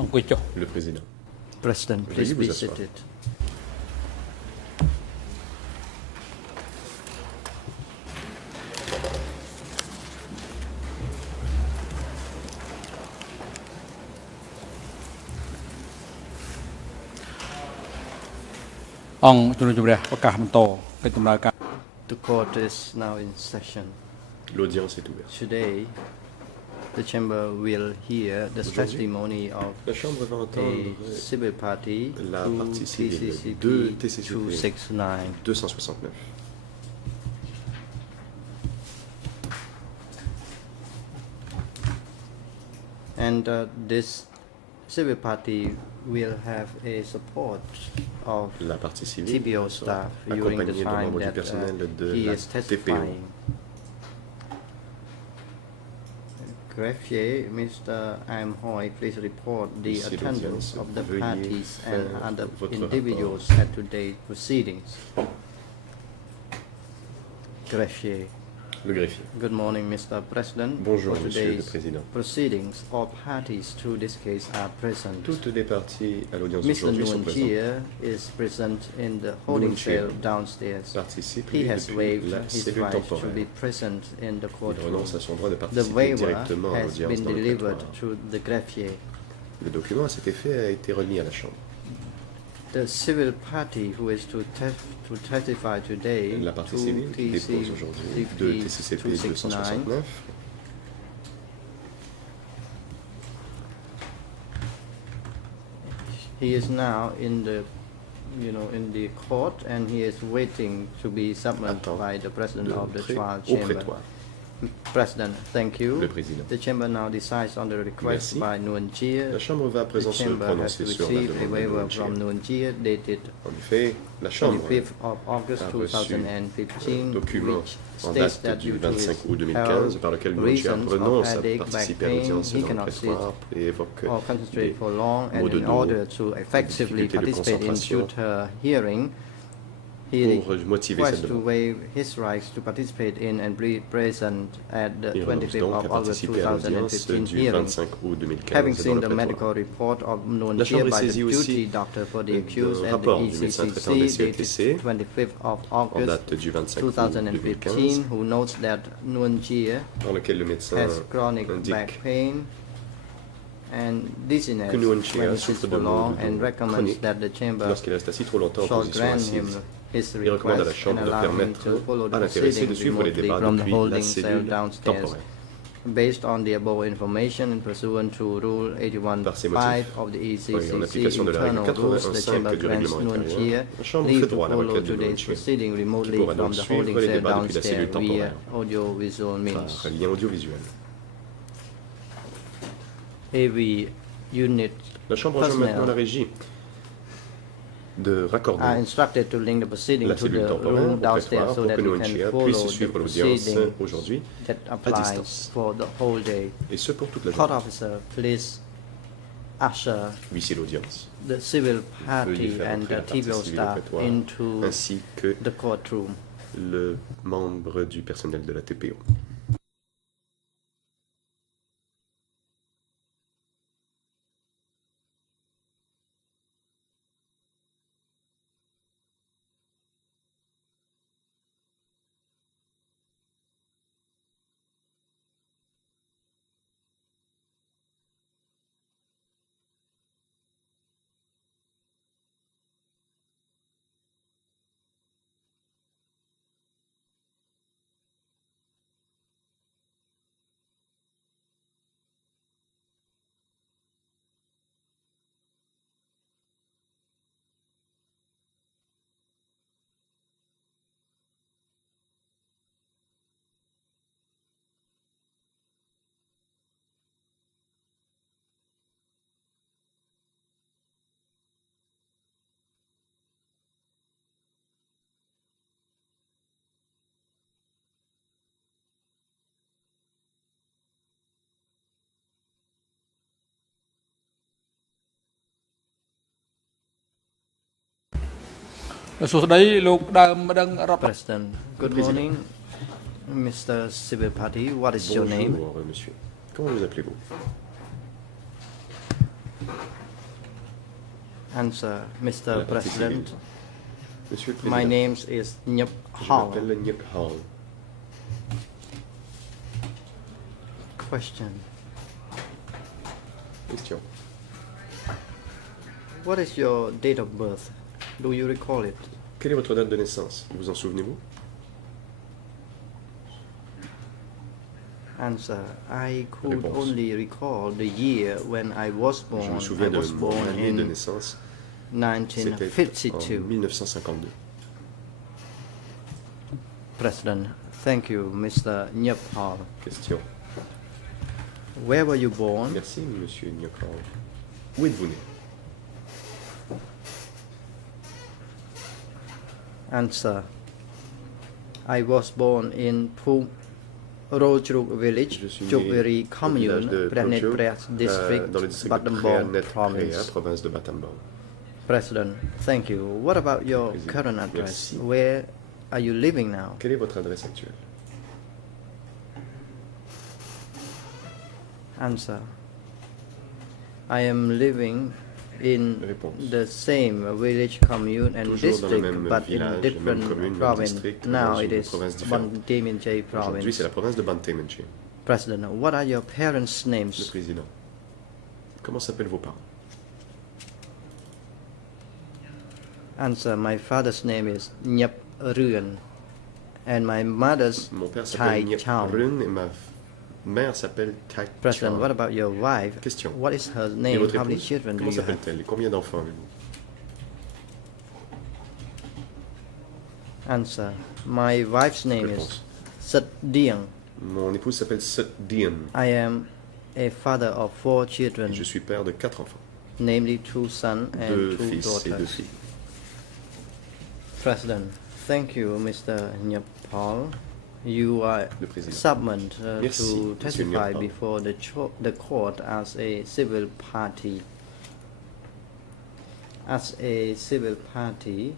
Le président. President, please be seated. The court is now in session. L'audience est ouverte. Today, the chamber will hear the testimony of La Chambre va a entendre civil party la to partie civile TCCP de TCCP 269. 269. And this civil party will have a support of La partie civile TPO sera staff during the accompagnée de time membres du that personnel de he la is TPO. testifying. Greffier, Mr. Amhoy, please report the Monsieur attendance l'audience, of the veuillez parties and faire other votre individuals rapport. at today's proceedings. Greffier. Le greffier. Good morning, Mr. President. Bonjour, For Monsieur le today's Président. proceedings, all parties to this case are present. Toutes les parties à l'audience Mr. d'aujourd'hui sont présentes. Nguyen is present in the holding Nguyen cell downstairs. Participe He has depuis waived la his cellule right to temporaire. be present in the Il courtroom. renonce à son droit de The participer waiver directement à has l'audience been dans le delivered prétoire. to the greffier. Le document à cet effet a été remis à la Chambre. The civil party who is to testify today La partie to civile qui dépose aujourd'hui de TCCP 269 he is now in the court and he is waiting to be summoned attend by the president of the d'entrer trial au chamber. prétoire. President, thank you. Le président. The chamber now decides on the request Merci. by Nguyen Chia. La Chambre va à The présent se chamber has prononcer sur la received a demande de waiver Nguyen from Chia. Nguyen Chia dated En effet, la Chambre 25th of August a reçu 2015, un document which en states date that du due to 25 his août 2015 par lequel Nguyen Chia reasons renonce of à headache, back participer à pain, l'audience he dans le cannot sit prétoire et évoque or concentrate des for long, and maux de in dos, order to effectively difficultés de participate in concentration. future hearing, he pour motiver requests cette to demande. waive his rights to participate in and be present at the Il renonce 25th donc à of August participer à l'audience 2015 du hearing. 25 août 2015 Having dans seen le the prétoire. medical report of Nguyen La Chia Chambre est by the saisie aussi duty doctor for the accused d'un at the rapport du médecin traitant des ECCC CETC dated 25th of en August date du 25 août 2015, 2015, who notes that Nguyen Chia dans lequel le médecin has chronic indique back pain and dizziness que Nguyen Chia when he sits souffre for de long, maux de and dos recommends chroniques that the chamber lorsqu'il reste assis trop longtemps en shall position grant him assise. his Il recommande à la request Chambre and de allow him permettre to follow the à l'intéressé de proceedings suivre les remotely débats from the depuis la holding cell cellule downstairs. temporaire. Based on the above information and pursuant to Rule Par ces 81.5 motifs, of the oui, en ECCC application de la règle internal rules, the 85 chamber du grants règlement Nguyen intérieur, Chia la Chambre leave fait to droit à la follow requête de Nguyen today's Chia, proceeding qui remotely pourra from donc the suivre holding les cell débats depuis la cellule downstairs via temporaire audiovisual means. par lien audiovisuel. AV unit La Chambre rejoint maintenant la régie de raccorder are instructed to link the proceeding la to cellule the temporaire room au downstairs prétoire so pour that que we Nguyen can Chia follow puisse the suivre l'audience proceeding aujourd'hui, that applies distance. for the whole day. et ce pour toute la Court journée. officer, please usher Huissier l'audience. the civil Veuillez party faire and entrer the la partie TPO civile au staff prétoire, into ainsi que the courtroom. le membre du personnel de la TPO. President, good morning, Mr. Civil Party. What is your name? Bonjour, monsieur. Comment vous appelez-vous? Answer, Mr. La partie President. civile. Monsieur le My Président, name is Nyap je Hall. m'appelle Nyep Hall. Question. Question. What is your date of birth? Do you recall it? Quelle est votre date de naissance? Vous en souvenez-vous? Answer. I could Réponse. only recall the year when I was born. Je me I souviens de was mon born année de in naissance. C'était en 1952. 1952. President. Thank you, Mr. Nyap Hall. Question. Where were you born? Merci, monsieur Nyep Hall. Où êtes-vous né? Answer. I was born in Rojruk village, Je suis né Chukveri au village commune, de Pranet Prokyo, Press district, dans le district de Battambang Pranet province. province de Battambang. President, thank you. What about your Président, current address? merci. Where are you living now? Quelle est votre adresse actuelle? Answer. I am living in Réponse. the same village commune and Toujours dans le district, même but village, in même different commune, même province. district, Now dans it une is province différente. Banteminjay Aujourd'hui, province. c'est la province de Banteminjay. President, what are your parents' Le names? président. Comment s'appellent vos parents? Answer. My father's name is Nyap Ruan, and my mother's Mon père Tai s'appelle Nyep Chao. Run et ma mère s'appelle Tai President, Chao. what about your wife? Question. What is her Et name? votre How many épouse? children do Comment you have? s'appelle-t-elle? Et combien d'enfants avez-vous? Answer. My wife's name is Réponse. Sat Diang. Mon épouse s'appelle Sat Dien. I am a father of 4 children, Et je suis père de 4 enfants. namely 2 sons and 2 2 fils et 2 daughters. filles. President, thank you, Mr. Nyapal. You are Le président. summoned Merci, to Monsieur testify Nyapal. before the court as a civil party. As a civil party,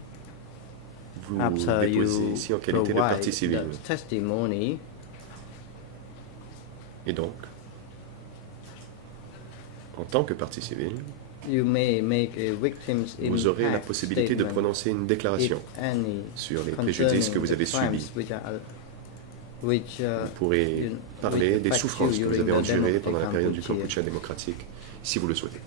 Vous after déposez you ici en qualité de partie provide civile. the testimony, Et donc, en tant que partie civile, you may make a victim's vous aurez la impact possibilité de statement prononcer une déclaration if any sur les concerning préjudices que vous the avez crimes subis. which, Vous pourrez parler des affect souffrances you que vous avez during the endurées Democratic pendant la période du Cambodia. Kampuchea démocratique, si vous le souhaitez.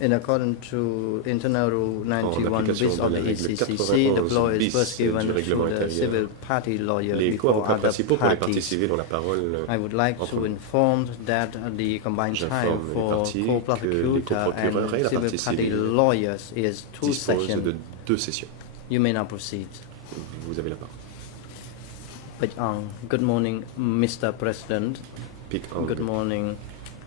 In accordance to Internal Rule 91 application bis de of la the règle ECCC, the floor 91 is bis first du given règlement to the intérieur. civil party lawyer Les before co-avocats other principaux pour les parties parties. civiles ont la parole. I would like en to premier. inform that the combined time J'informe les for parties que les co-prosecutor coprocureurs et and la civil partie party civile lawyers is 2 disposent sessions. de 2 sessions. You may now proceed. Vous avez la parole. Good morning, Mr. President. Pic Ang. Good morning,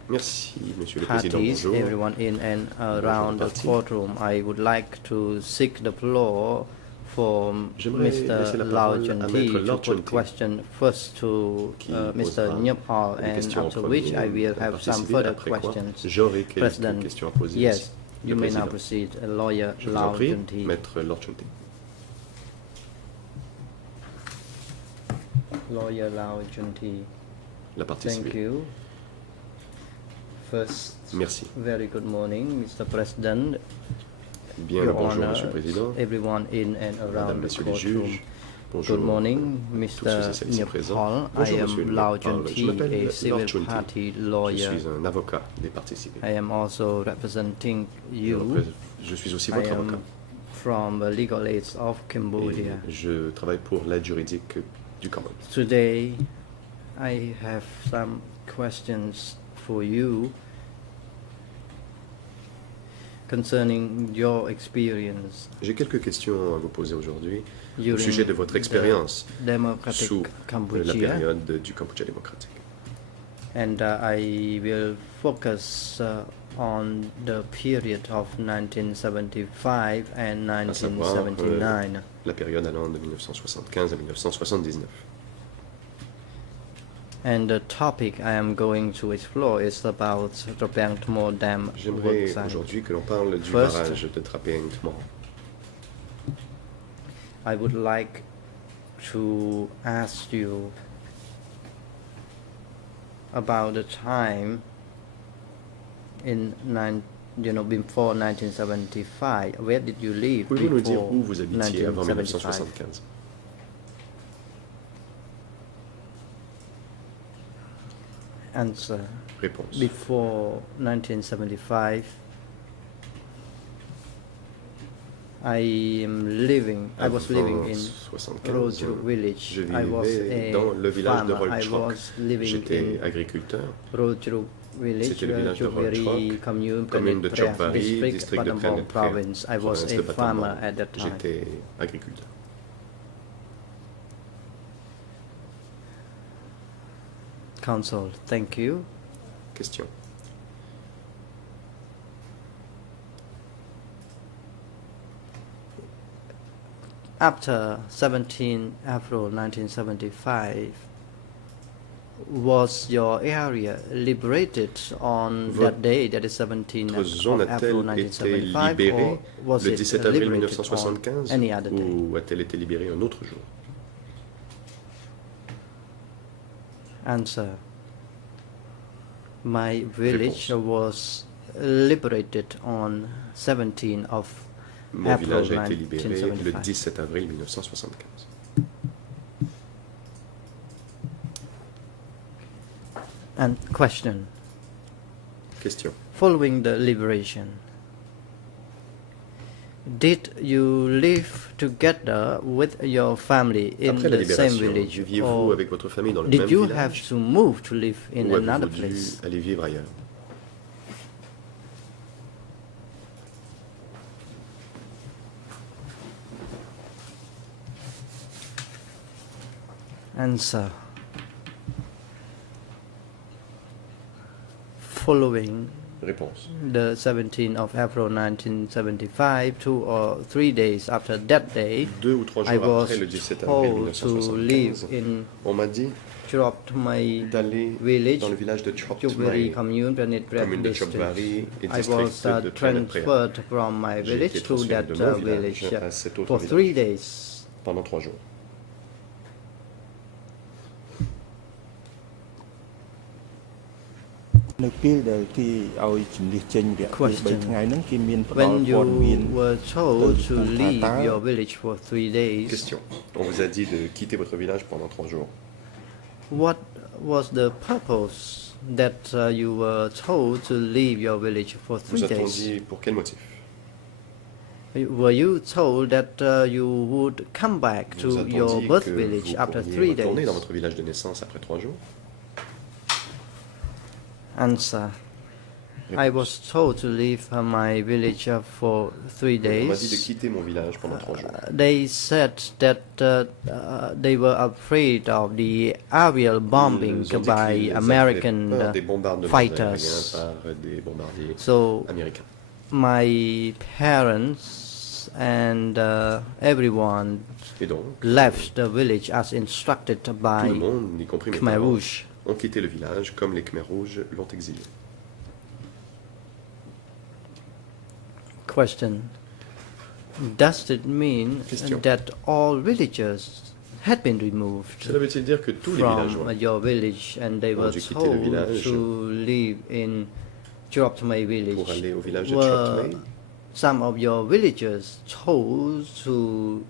Merci, Monsieur le Président. parties, Bonjour. everyone in and around the parties. courtroom. I would like to seek the floor for J'aimerais Mr. laisser la Lau parole à Chun-ti Maître to Lau put Chun-ti, question first to qui Mr. posera Nyapal, des and questions en after premier which I will pour la have partie some civile, further après quoi questions. j'aurai quelques President, questions à poser yes, aussi. you Le may now Président. proceed. Lawyer Je vous en Lau prie, Chun-ti. Maître Lau Chun-ti. Lawyer Lau Chun-ti. La partie Thank civile. you. First, Merci. very good morning, Mr. President. Bien Your le bonjour, Honor, Monsieur le Président. everyone in and Madame, around the Messieurs les courtroom. juges. Bonjour. Good morning, tous ceux Mr. et celles ici présents. Nyapal. I Bonjour, Monsieur am Lau Nyapal. Je Chun-ti, m'appelle a Lau civil Chun-ti. party Je lawyer. suis un avocat des parties civiles. I am also representing you. Je suis aussi I votre am avocat. from the legal aid of Cambodia. Et je travaille pour l'aide juridique du Cambodge. Today, I have some questions for you concerning your experience J'ai quelques questions à vous poser aujourd'hui au during sujet de votre the expérience Democratic sous la Cambodia, période du Kampuchea démocratique. and I will focus on the period of 1975 and À savoir 1979. la période allant de 1975 à 1979. And the topic I am going to explore is about the Bangtmo Dam J'aimerais work aujourd'hui que l'on parle du First, barrage de Trapeang Thmong. I would like to ask you about the time in before 1975. Where did you live Pouvez-vous nous dire before où vous habitiez avant 1975? 1975? Answer. Réponse. Before 1975, I was living in 75, Rojru village. je I was vivais a dans le village de farmer. I Rolchok. was living J'étais in agriculteur. Rojru village, C'était le village de Chokberi Rolchok, commune, commune de Planet Praya Chokbari, district, district de Battambang Planet Praya, province. I was province a de farmer Battambang. at that time. J'étais agriculteur. Counsel, thank you. Question. After 17 April 1975, was your area liberated on that day, that is 17 Votre zone of April a-t-elle été 1975, libérée or was le it 17 avril liberated on 1975 any other day? ou a-t-elle été libérée un autre jour? Answer. My village Réponse. was liberated on 17 of Mon April village a été libéré le 1975. 17 avril 1975. And question. Question. Following the liberation, did you live together with your family in Après la the same libération, village, viviez-vous or avec votre famille dans le même did you village have to move to live in ou another avez-vous dû place? aller vivre ailleurs? Answer. Following Réponse. the 17th of April 1975, 2 or 3 days after that day, 2 ou 3 I jours was après le 17 avril told to live 1975, in on m'a dit Chroptmai d'aller village, dans le village de Chokberi Chokbari, commune, Planet Praya commune de district. Chokbari et I district was de Planet Praya. transferred from my J'ai village été to transféré that de mon village village à cet autre for village 3 days. pendant 3 jours. When you were told to leave your village for 3 days, Question. On vous a dit de quitter votre village pendant 3 jours. what was the purpose that you were told to leave your village for 3 Vous a-t-on days? dit pour quel motif? Were you told that you would come back Vous to a-t-on your dit birth que village vous after pourriez 3 retourner days? dans votre village de naissance après 3 jours? Answer. I was told to leave my village for 3 On m'a dit de days. quitter mon village pendant 3 jours. They said that they were afraid of the aerial bombing Ils ont dit by qu'ils avaient American peur des bombardements fighters. aériens par des bombardiers So américains. my parents and everyone Et donc, left the village as instructed tout by le monde, y compris mes Khmer parents, Rouge. ont quitté le village comme les Khmer Rouges l'ont exilé. Question. Does it mean Question. that all villagers had been removed Cela veut-il dire que tous les from villageois your village and they ont were dû quitter le told village to live in Chroptmai village? pour aller au village de Were Chokmai? some of your villagers told to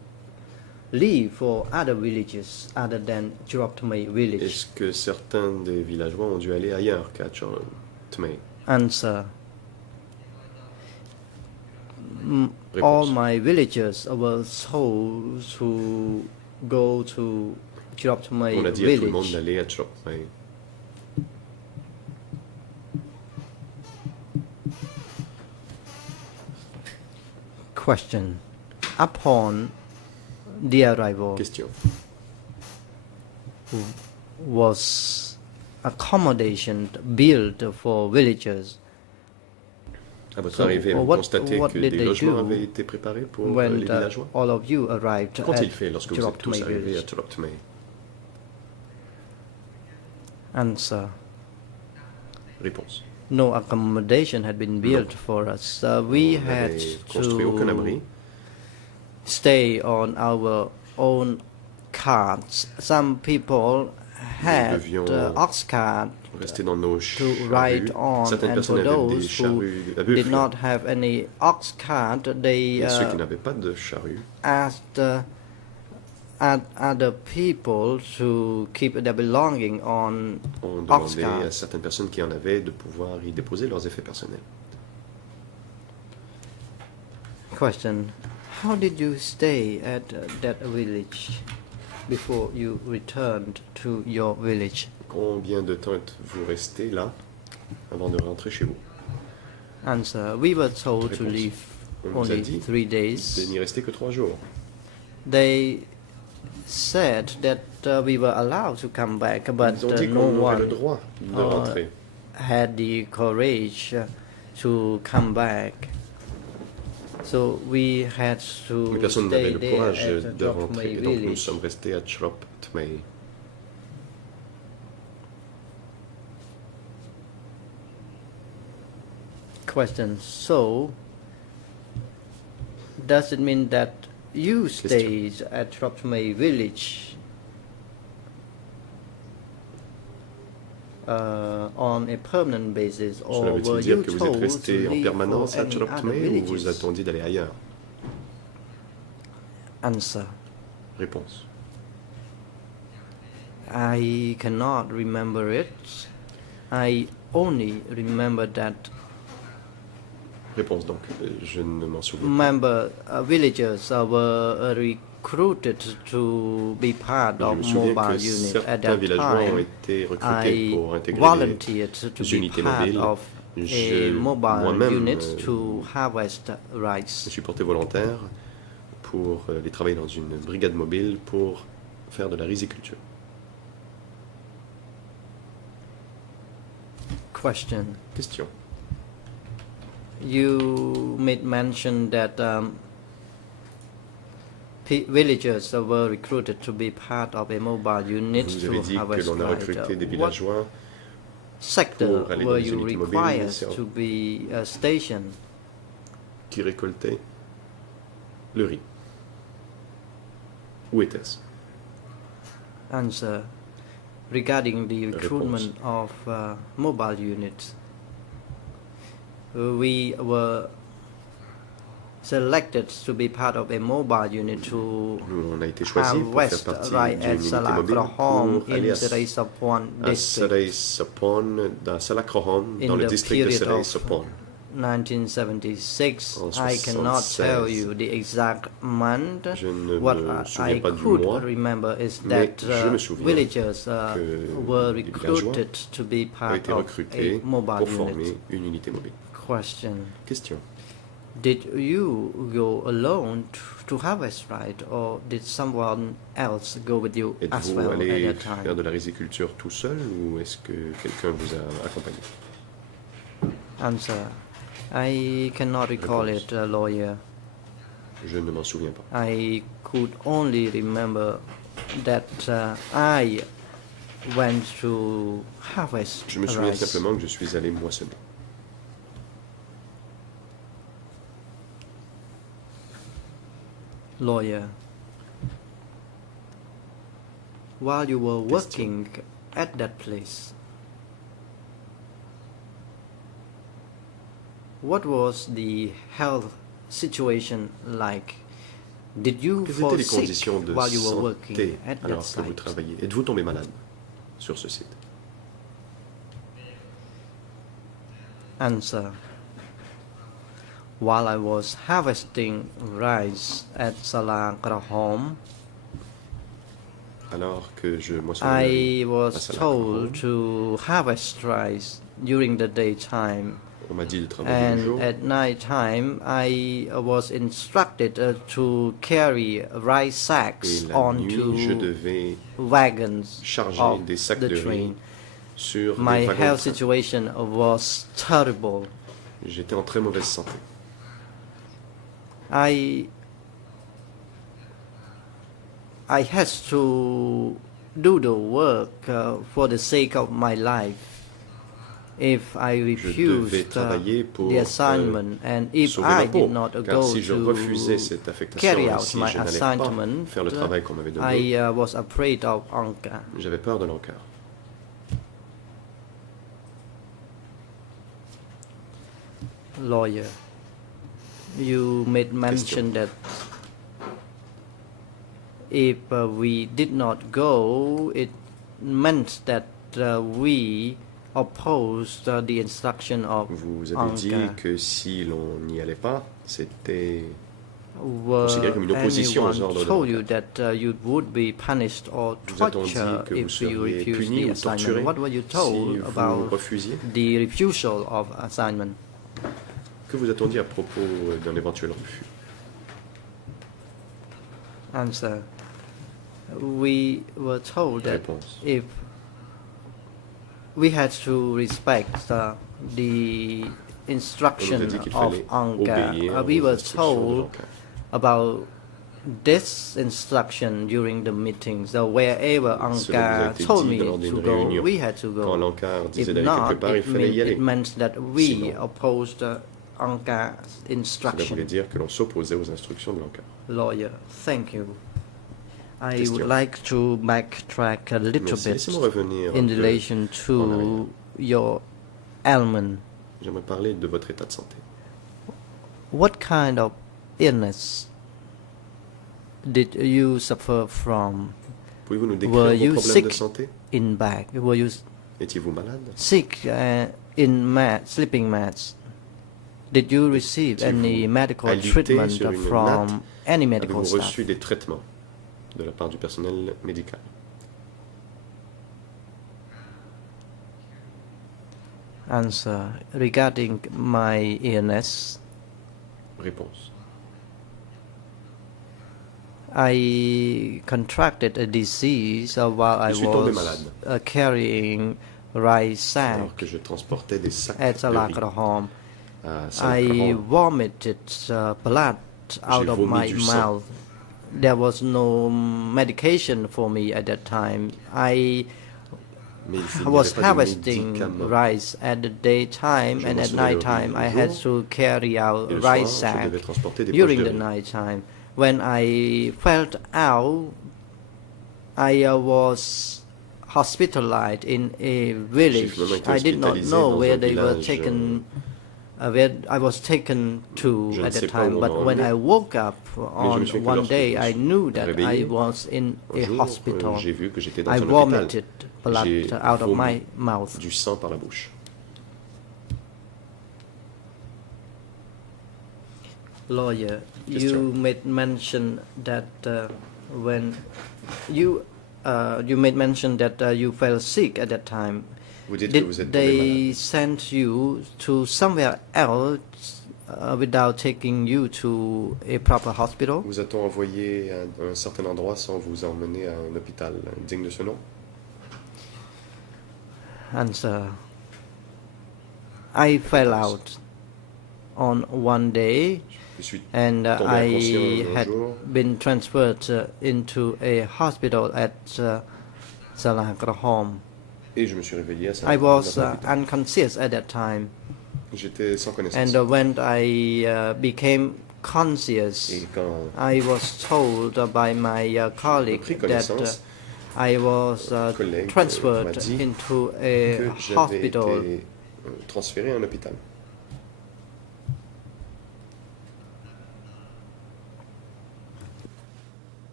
leave for other villages other than Chroptmai village? Est-ce que certains des villageois ont dû aller ailleurs qu'à Chokmai? Answer. All Réponse. my villagers were told to go to Chroptmai On a dit à tout le monde village. d'aller à Chokmai. Question. Upon the arrival, Question. was accommodation built for villagers À votre So, arrivée, vous what constatez did que they des logements do avaient été préparés pour les when villageois? all of you arrived Qu'ont-ils at fait lorsque vous êtes tous Chroptmai arrivés à village? Chokmai? Answer. Réponse. No accommodation had been built for us. We On had n'avait construit aucun abri. to stay on our own carts. Some people had devions ox cart rester dans nos to ride charrues. on, Certaines and personnes for avaient des those who charrues à did buffle. not have any ox cart, they Et ceux qui n'avaient pas de charrue asked other people to keep their belonging on ont ox demandé à cart. certaines personnes qui en avaient de pouvoir y déposer leurs effets personnels. Question: how did you stay at that village before you returned to your village? Combien de temps êtes-vous resté là avant de rentrer chez vous? Answer: we were told to Réponse. leave On nous a only dit 3 de days. n'y rester que 3 jours. They said that we were allowed to come back, but Ils ont dit no qu'on aurait le one droit de uh, rentrer. had the courage to come back. So we had Mais to personne n'avait stay le there courage at de rentrer. Jokmei Et donc nous village. sommes restés à Chirop Tmei. Question: so does it mean that you stayed at Jokmei village on a permanent basis, Cela or veut-il were dire you que vous êtes told to resté en leave for permanence à any Chirop other Tmei ou vous villages? attendiez d'aller ailleurs? Answer: Réponse. I cannot remember it. I only remember that Réponse donc, je ne m'en souviens pas. member villagers were recruited to be part Je of me souviens mobile que unit. At certains that villageois ont time, été recrutés I pour intégrer volunteered to les be unités part mobiles. of a mobile Moi-même, unit to harvest je rice. suis porté volontaire pour aller travailler dans une brigade mobile pour faire de la riziculture. Question: Question. you made mention that villagers were recruited to be part of a mobile unit Vous to avez dit que harvest l'on a rice. recruté des What villageois sector pour aller dans were les you unités mobiles, required c'est- to be stationed? qui récoltaient le riz. Où était-ce? Answer: regarding the Réponse. recruitment of mobile units, we were selected to be part of a mobile unit to Nous, on a été choisis pour faire harvest partie rice d'une at unité mobile Salakrahom pour aller in à Serai Sapon à district Serai Sapon, dans Salakrohom, in dans le the district de period Serai of Sapon. 1976. En I cannot 76. tell you the exact month. Je ne What me I souviens pas du could mois, remember is mais that je me souviens villagers que were les villageois recruited to be ont part été of recrutés a mobile pour unit. former une unité mobile. Question: Question. did you go alone to harvest rice, or did someone else go with you as Êtes-vous well allé at that time? faire de la riziculture tout seul ou est-ce que quelqu'un vous a accompagné? Answer: I cannot recall Réponse. it, lawyer. Je ne m'en souviens pas. I could only remember that I went to harvest Je me souviens rice. simplement que je suis allé moissonner. Lawyer: while you were working at that place, what was the health situation like? Did you Quelles fall étaient les sick conditions de while you were santé working at that alors que vous site? travailliez? Êtes-vous tombé malade sur ce site? Answer: while I was harvesting rice at Salakrahom, Alors que je moissonnais le riz I à was Salakrahom, told to harvest rice during the daytime, on m'a dit de travailler le and jour. at night time I was instructed to carry rice Et sacks la nuit, je onto devais wagons charger of des sacs the de riz train. sur My des wagons de health train. situation was terrible. J'étais en très mauvaise santé. I had to do the work for the sake of my life. If I Je devais refused travailler pour the assignment, and if sauver I ma peau, did not car go si je refusais to cette affectation carry et out si my je n'allais assignment, pas faire le travail qu'on m'avait donné, I was afraid of Anka. j'avais peur de l'encart. Lawyer, you made mention that if we did not go, it meant that we opposed the instruction of Vous avez dit Angkar. que si l'on n'y allait pas, c'était Were considéré comme une opposition aux anyone ordres de told you l'Angkar. that you would be punished or Vous a-t-on dit tortured que vous if you seriez refused puni the ou torturé assignment? What were you si told vous about refusiez? the refusal of assignment? Que vous a-t-on dit à propos d'un éventuel refus? Answer. We were told that Réponse. if we had to respect the On nous a instruction dit qu'il of fallait Angkar, obéir we aux were instructions de told l'Angkar. about this instruction during the meetings. So wherever Cela vous a Angkar été told dit me lors d'une to go, réunion. we had to Quand go. l'Angkar If disait d'aller quelque not, part, il fallait y aller. it meant that we Sinon, opposed Angkar's Cela voulait instruction. dire que l'on s'opposait aux instructions de l'Angkar. Lawyer, thank you. I Question. would like to backtrack a little Merci. bit Laissez-moi revenir in un peu relation en to arrière. your ailment. J'aimerais parler de votre état de santé. What kind of illness did you suffer from Pouvez-vous nous décrire Were vos you problèmes sick? de santé? in back? Were you Étiez-vous malade? sick in sleeping mats? Did you receive any Étiez-vous medical alité treatment sur une from natte? any medical Avez-vous staff? reçu des traitements de la part du personnel médical? Answer. Regarding my illness, Réponse. I contracted a disease while I Je suis tombé was malade. Carrying rice sack Alors que je transportais des sacs at de riz Salakrahom. à I Salakrahom. vomited blood out of vomi my du sang. mouth. There was no medication for me at that time. I Mais il n'y was avait pas de harvesting médicaments. rice at the daytime, Je and at recevais le night riz time le I had jour, to carry out Et le rice soir, je sack devais transporter des poches during de the riz. night time. When I felt out, I was hospitalized in a village. finalement été I did not hospitalisé know dans where un they were village, taken. Where I was taken to Je ne at sais the pas où time, on but m'a when emmené. I woke up je me souviens on que one lorsque day, je me I suis knew that I réveillé, was in Un a jour, hospital. j'ai vu que j'étais dans I un hôpital. vomited blood J'ai out of my vomi mouth. du sang par la bouche. Lawyer, you Question. made mention that when you made mention that you felt sick at that time. Vous dites que vous Did êtes tombé they malade. send you to somewhere else without taking you to a proper hospital? Vous a-t-on envoyé à un certain endroit sans vous emmener à un hôpital digne de ce nom? Answer. I fell out on one day, Je suis and tombé inconscient I un had jour been transferred into a hospital at Salakrahom. et je me suis réveillé à I Salakrahom was dans un hôpital. unconscious at that time, J'étais sans connaissance. and when I became conscious, Et quand I was told by my colleague pris that connaissance, I was collègue, transferred m'a dit into a que j'avais hospital. été transféré à un hôpital.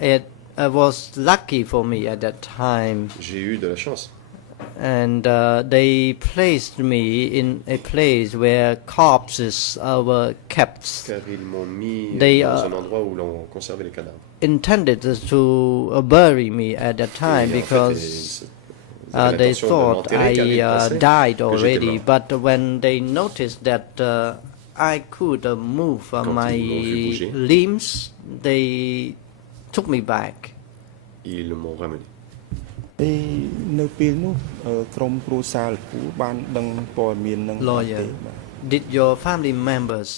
It was lucky for me at that time, J'ai eu de la chance. and they placed me in a place where corpses were kept. Car ils m'ont mis They, dans un endroit où l'on conservait les cadavres. Intended to bury me at that time Et en fait, because ils avaient they l'intention de thought m'enterrer, car ils I pensaient died que j'étais already. mort. But when they noticed that I could move Quand my ils m'ont vu bouger. limbs, they took me back. Ils m'ont ramené. នៅពេលនោះក្រុមគ្រួសារលោកពូបានដឹងព័ត៌មាននឹងអត់ Lawyer, ទេបាទ did your family members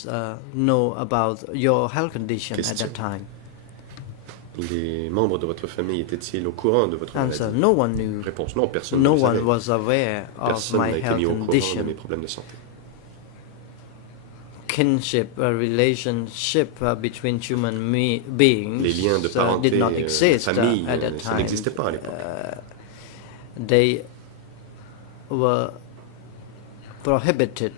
know about your health condition at Question. that time? Les membres de votre famille étaient-ils au courant de votre Answer, maladie? no one knew. Réponse non, personne No ne le one savait. was aware of Personne my n'a été health mis au courant de mes condition. problèmes de santé. Kinship relationship between human beings Les liens de parenté, did not exist famille, at that ça time. n'existait pas à l'époque. They were prohibited.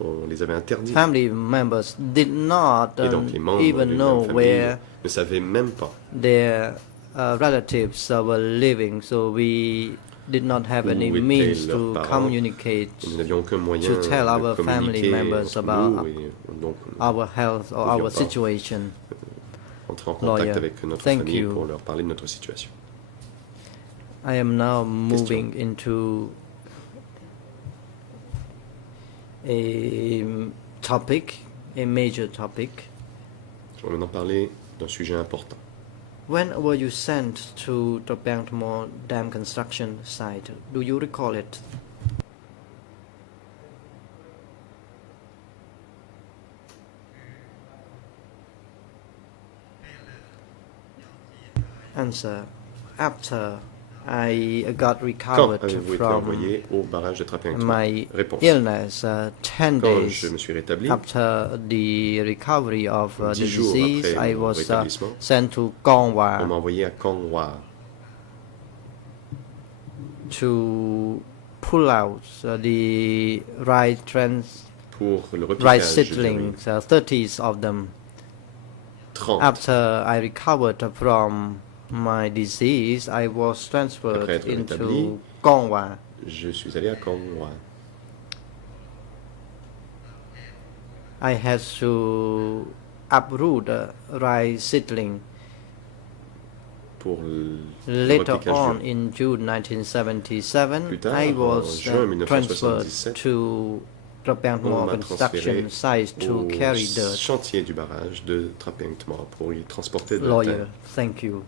On les avait interdits. Family members did not Et donc les membres even d'une know même famille where ne savaient même pas their relatives were living, so we did not have où any étaient means leurs to parents. communicate Nous n'avions aucun moyen to tell de our family communiquer members entre about nous et donc our health or N'oublions our pas. situation. entrer en contact Lawyer, avec notre thank famille you. pour leur parler de notre situation. I am now moving into a major topic. Je vais maintenant parler d'un sujet important. When were you sent to the Bangmore Dam construction site? Do you recall it? Answer. After I got Quand recovered avez-vous été from envoyé au barrage de Trapingue? my Réponse. illness, 10 Quand days je me suis rétabli, after the recovery of the 10 jours disease, après I mon was rétablissement, sent to on Kongwa m'a envoyé à Kangwa to pull out the right pour le right repiquage du seedlings, 30 of them. 30. After I recovered from my disease, I was Après transferred être rétabli, into Kongwa. je suis allé à Kangwa. I had to uproot the right seedling. Pour le Later repiquage on, du in June 1977, Plus tard, I en was juin transferred 1977, to the on Bangmore m'a construction transféré site to au carry dirt. chantier du barrage de Trapingue-Tmore pour y transporter de la Lawyer, terre. thank you.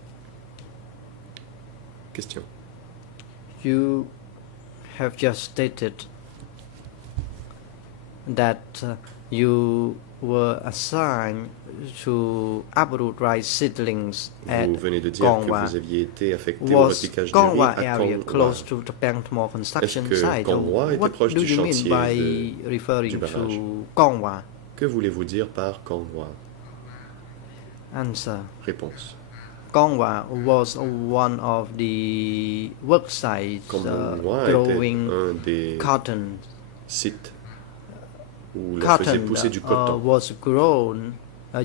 Question. You have just stated that you were assigned to uproot rice seedlings at Vous venez de dire Kongwa. que vous aviez été affecté au Was repiquage de riz Kongwa à area Kangwa. close to the Bangmore construction Est-ce que site? Kongwa était What proche do du you mean chantier by referring du barrage? to Kongwa? Que voulez-vous dire par Kangwa? Answer. Réponse. Kongwa was one of the work sites Kangwa était growing un des cotton. sites où l'on faisait Cotton pousser du coton. was grown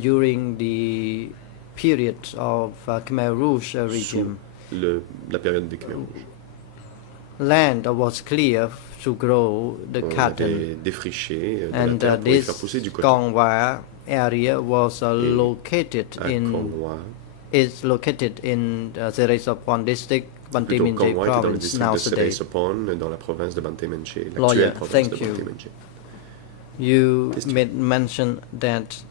during the period of Khmer Rouge regime. Sous la période des Khmer Rouges. Land was clear to grow the On cotton, avait défriché de la and terre pour y faire this pousser du coton. Kongwa area was located À in Kangwa, is located in Serei-Sopon district, Banteay plutôt Minjay Kangwa était dans le province district de now today. Serei-Sopon, dans la province de Banteay Menché, Lawyer, l'actuelle province thank de you. Banteay Menché. You Question. made mention that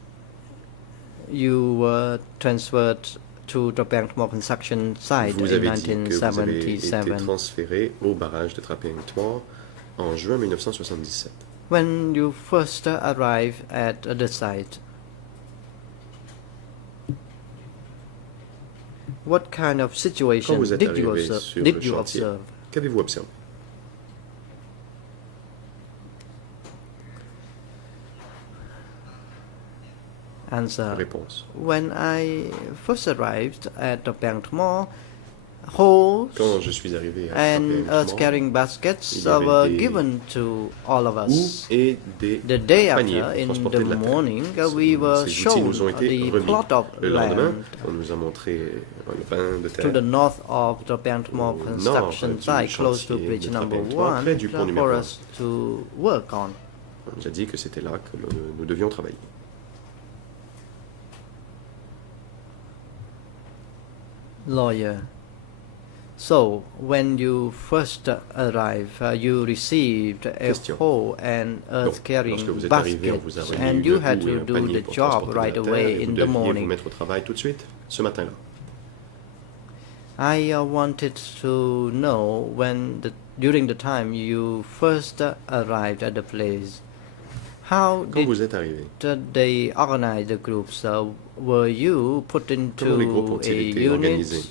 you were transferred to the Bangmore construction site Vous in avez dit que vous avez été 1977. transféré au barrage de Trapingue-Tmore en juin 1977. When you first arrived at the site, what kind of Quand situation vous êtes did you arrivé observe? sur Did le you chantier, observe? qu'avez-vous observé? Answer. Réponse. When I first arrived at the Bangmore, holes Quand je suis arrivé à and Trapingue-Tmore, earth-carrying baskets il y avait were des given to all of houes us. et des The day paniers after, pour in transporter the de la terre. morning, we were Ces outils shown nous ont été the remis. plot of Le lendemain, land on nous a montré le pain de to terre the north of the Bangmore au construction nord du site, close to chantier bridge de number Trapingue-Tmore, 1, près du pont numéro for 1. us to work on. On nous a dit que c'était là que nous devions travailler. Lawyer. So, when you first arrived, you received a Question. hoe and Lorsque earth-carrying vous êtes arrivé, on basket, vous a remis and une you had houe et to un do panier the pour job transporter right de la terre, away et in vous the deviez vous morning. mettre au travail tout de suite, ce matin-là. I wanted to know during the time you first arrived at the place, how Quand vous did êtes arrivé, they organize the groups? Were you put comment les groupes into a ont-ils été unit? organisés?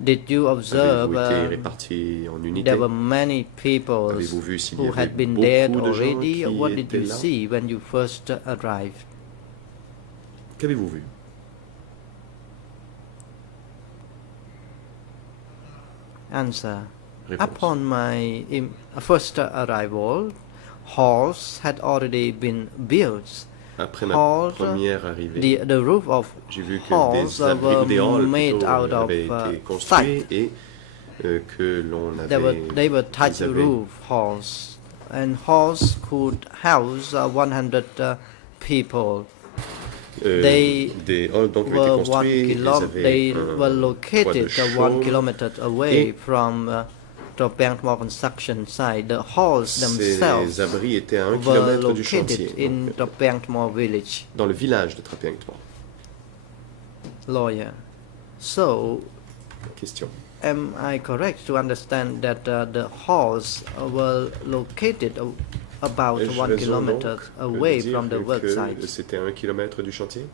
Did you observe Avez-vous été répartis en unités? there were many people Avez-vous vu s'il y who avait had been beaucoup there de gens already? qui What did étaient you là? see when you first arrived? Qu'avez-vous vu? Answer. Réponse. Upon my first arrival, halls had already been built. Après ma Halls, première arrivée, the roof of j'ai vu que halls des abris ou des were halls made plutôt, out of avaient été construits thatch. et que l'on They were thatch ils avaient roof halls, and halls could house 100 people. They des halls donc ont été were construits, ils avaient they were toit de located 1 chaume. kilometer away Et from Tribunal construction site. The halls Ces themselves abris étaient à 1 were kilomètre du chantier, located in donc, Tribunal village. dans le village de Trapeangtmo. Lawyer. So, Question. am I correct to understand that the halls were located about Ai-je 1 raison, kilometer donc, away de dire from the work que site? c'était à 1 kilomètre du chantier?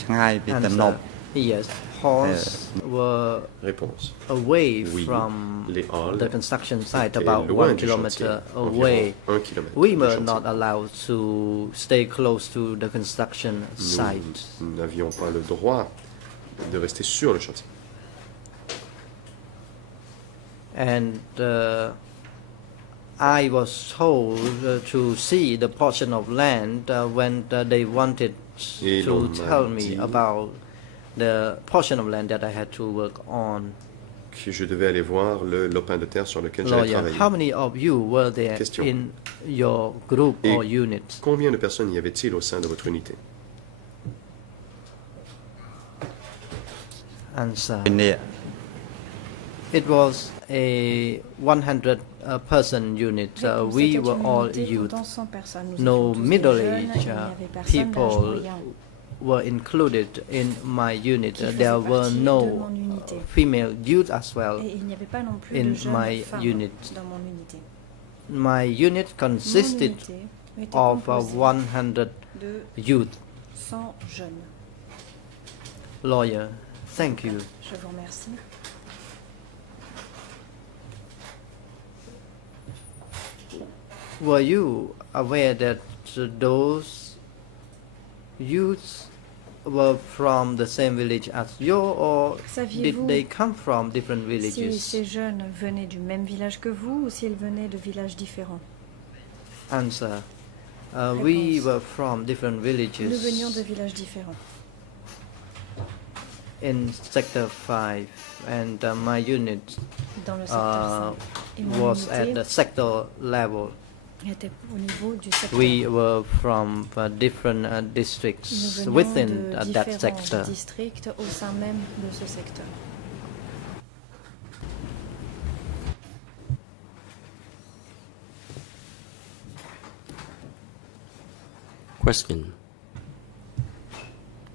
ឆ្ងាយពីតំណប់ Yes, halls were Réponse. away Oui, from les halls the construction site étaient about loin 1 du kilometer chantier, away. environ 1 kilomètre We du were chantier. not allowed to stay close to the construction site. Nous n'avions pas le droit de rester sur le chantier. And I was told to see the portion of land when they wanted Et to l'on m'a tell me dit about the portion of land that I had to work on. Que je devais aller voir le lopin de terre sur lequel j'allais Lawyer, travailler. how many of you were there Question. in your group Et or unit? combien de personnes y avait-il au sein de votre unité? Answer. ពីនេះ It was a 100 person unit. We C'était were une all unité youth. comptant 100 personnes. Nous No étions tous des middle jeunes, age il n'y avait personne d'âge people moyen. were included in my unit. Qui faisaient There were partie no de mon unité. female youth as well. Et il n'y avait pas non plus in de jeunes my femmes unit. dans mon unité. My unit Mon consisted unité était of composée 100 de youth. 100 jeunes. Lawyer, thank you. Je vous remercie. Were you aware that those youths were from the same village as you, or did Saviez-vous they come from different si villages? ces jeunes venaient du même village que vous ou s'ils venaient de villages différents? Answer. We Réponse. were from different Nous venions villages de villages différents. in Sector 5, and my unit Dans le secteur 5. Et mon was at unité the sector level. était au niveau du secteur. We were from different districts Nous venions within de that différents sector. districts au sein même de ce secteur. Question.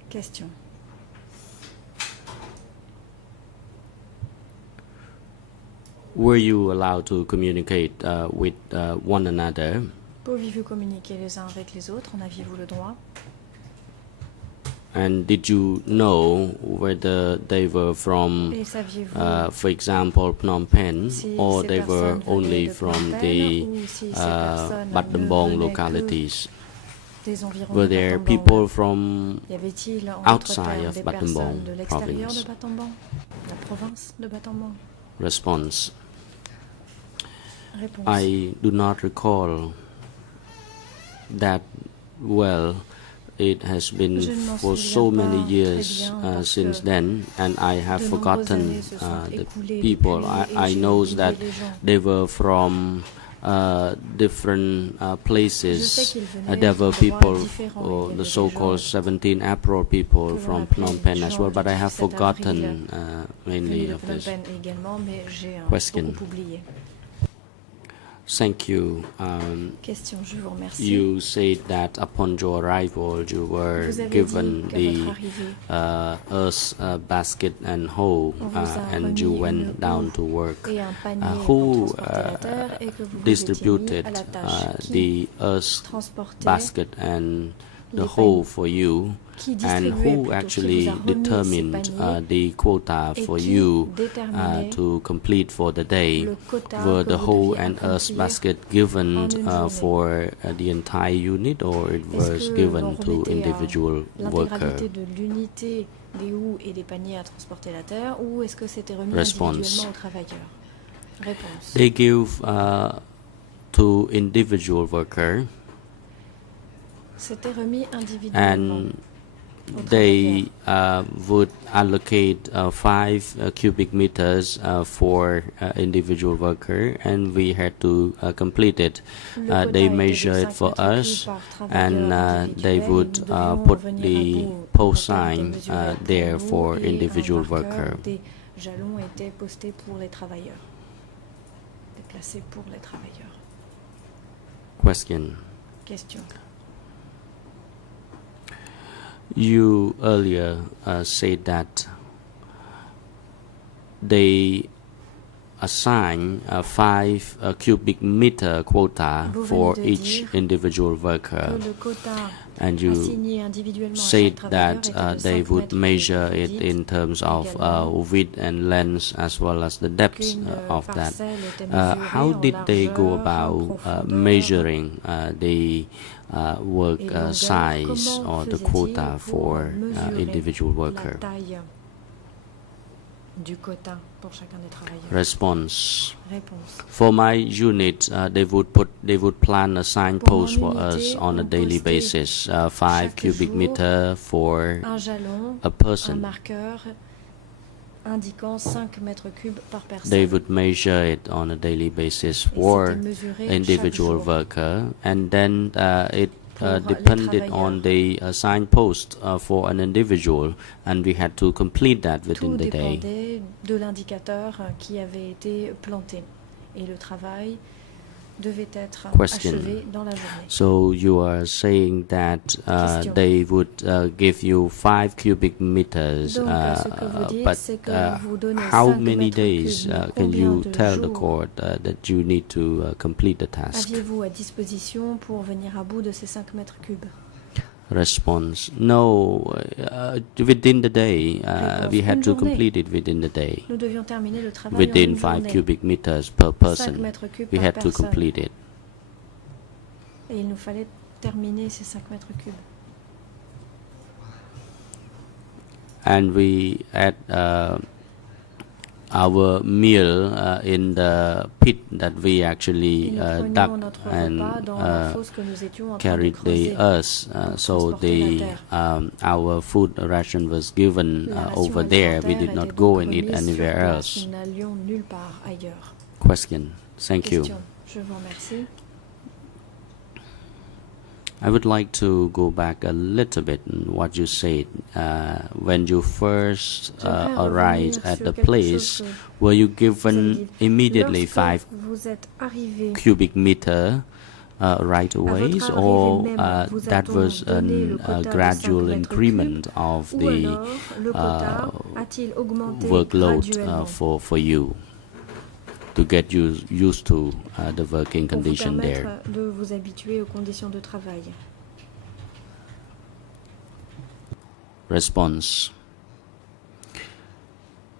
Question. Were you allowed to communicate with one another? Pouviez-vous communiquer les uns avec les autres? En aviez-vous le droit? And did you know whether they were from, Et saviez-vous for example, Phnom Penh, si or ces they were personnes only venaient de from Phnom the Penh ou si ces personnes Bat ne Dambong venaient que localities? des environs Were de there Battambang? people from Y avait-il en outside d'autres termes of des Battambang personnes de l'extérieur province? de Battambang, la province de Battambang? Response. Réponse. I do not recall that well. It has been Je ne m'en for souviens so pas many très years bien parce since que then, and I have de nombreuses forgotten années se sont the écoulées people. depuis I et j'ai know oublié that les gens. they were from different Je places. sais qu'ils venaient There were d'endroits people, différents. Il y avait the des so-called gens 17 April people que l'on from appelait Phnom Penh as gens well, du but I have 17 forgotten avril mainly venus de of Phnom this. Penh également, mais j'ai Question. beaucoup oublié. Thank you. Question, je vous remercie. You said that upon your arrival, you were Vous avez given dit qu'à votre the arrivée, earth basket and hoe, on vous a and you remis went une down houe to work. et un panier Who pour transporter la terre et que vous vous étiez mis distributed à la tâche. Qui the earth transportait basket and the les hoe paniers for you, Qui and distribuait who plutôt, actually qui vous a remis ces determined paniers the quota et for qui you déterminait to complete for the day? le quota Were que the vous whole deviez and earth accomplir basket given en une journée? for the entire unit, or it Est-ce was que given l'on to remettait à individual workers? l'intégralité de l'unité des houes et des paniers à transporter la terre, ou est-ce que c'était remis Response. individuellement aux travailleurs? Réponse. They give to individual worker, C'était remis individuellement. and they would allocate 5 cubic meters for individual worker, and we had to complete it. Le quota They était de measure it 5 for mètres us, cubes par travailleur and they individuel, would et nous devions put venir à the bout post en termes de sign mesurer there pour for nous, et individual un marqueur, worker. des jalons étaient postés pour les travailleurs, déplacés pour les travailleurs. Question. Question. You earlier said that they assign a 5 cubic meter quota Vous for venez de each dire individual Que worker, le quota and you assigné individuellement à chaque said travailleur that était de they 5 would mètres measure cubes. it Vous in dites terms of également width and length as well as the depth qu'une of that. parcelle était mesurée How en did they go largeur, en about profondeur measuring the work et longueur. size Comment or the faisait-il quota pour for mesurer individual la worker? taille du quota pour chacun des travailleurs? Response. Réponse. For my unit, they would plan a signpost for us unité, on a on daily postait basis, 5 chaque cubic jour meter for Un jalon, a un person. marqueur indiquant 5 mètres cubes par personne. They would measure it on a daily basis Et for c'était mesuré individual chaque jour. worker, and then it Pour les depended on the signpost for an individual, and we had to complete that within Tout the day. dépendait de l'indicateur qui avait été planté. Et le travail devait être Question. achevé dans la journée. So you are saying that Question. they would give you 5 cubic meters, Donc, ce que vous dites, but c'est que vous donnez how 5 many mètres days cubes, mais can you combien de tell the jours court that you need to complete the task? aviez-vous à disposition pour venir à bout de ces 5 mètres cubes? Response: No, within the day. Réponse. We had Une to journée. complete it within the day. Nous devions terminer le travail en Within une 5 journée. cubic meters per 5 person, mètres cubes we par had to personne. complete it. Et il nous fallait terminer ces 5 mètres cubes. And we had our meal in the pit that we actually Et nous prenions dug notre and repas dans la fosse que nous étions en train de carried the creuser. earth. pour So transporter the la our food ration was given La ration over there. We alimentaire did était not donc go and eat remise sur anywhere place. else. Nous n'allions nulle part ailleurs. Question. Thank you. Question. Je vous remercie. I would like to go back a little bit on what you said when you first J'aimerais arrived revenir at sur the quelque place. chose que Were you vous avez given dit. immediately Lorsque 5 vous êtes arrivé cubic meter right away, votre or arrivée même, vous that a-t-on was donné le a quota de 5 gradual mètres increment cubes, of ou the alors le quota a-t-il augmenté workload graduellement for you to get used to the working pour vous condition there? permettre de vous habituer aux conditions de travail? Response: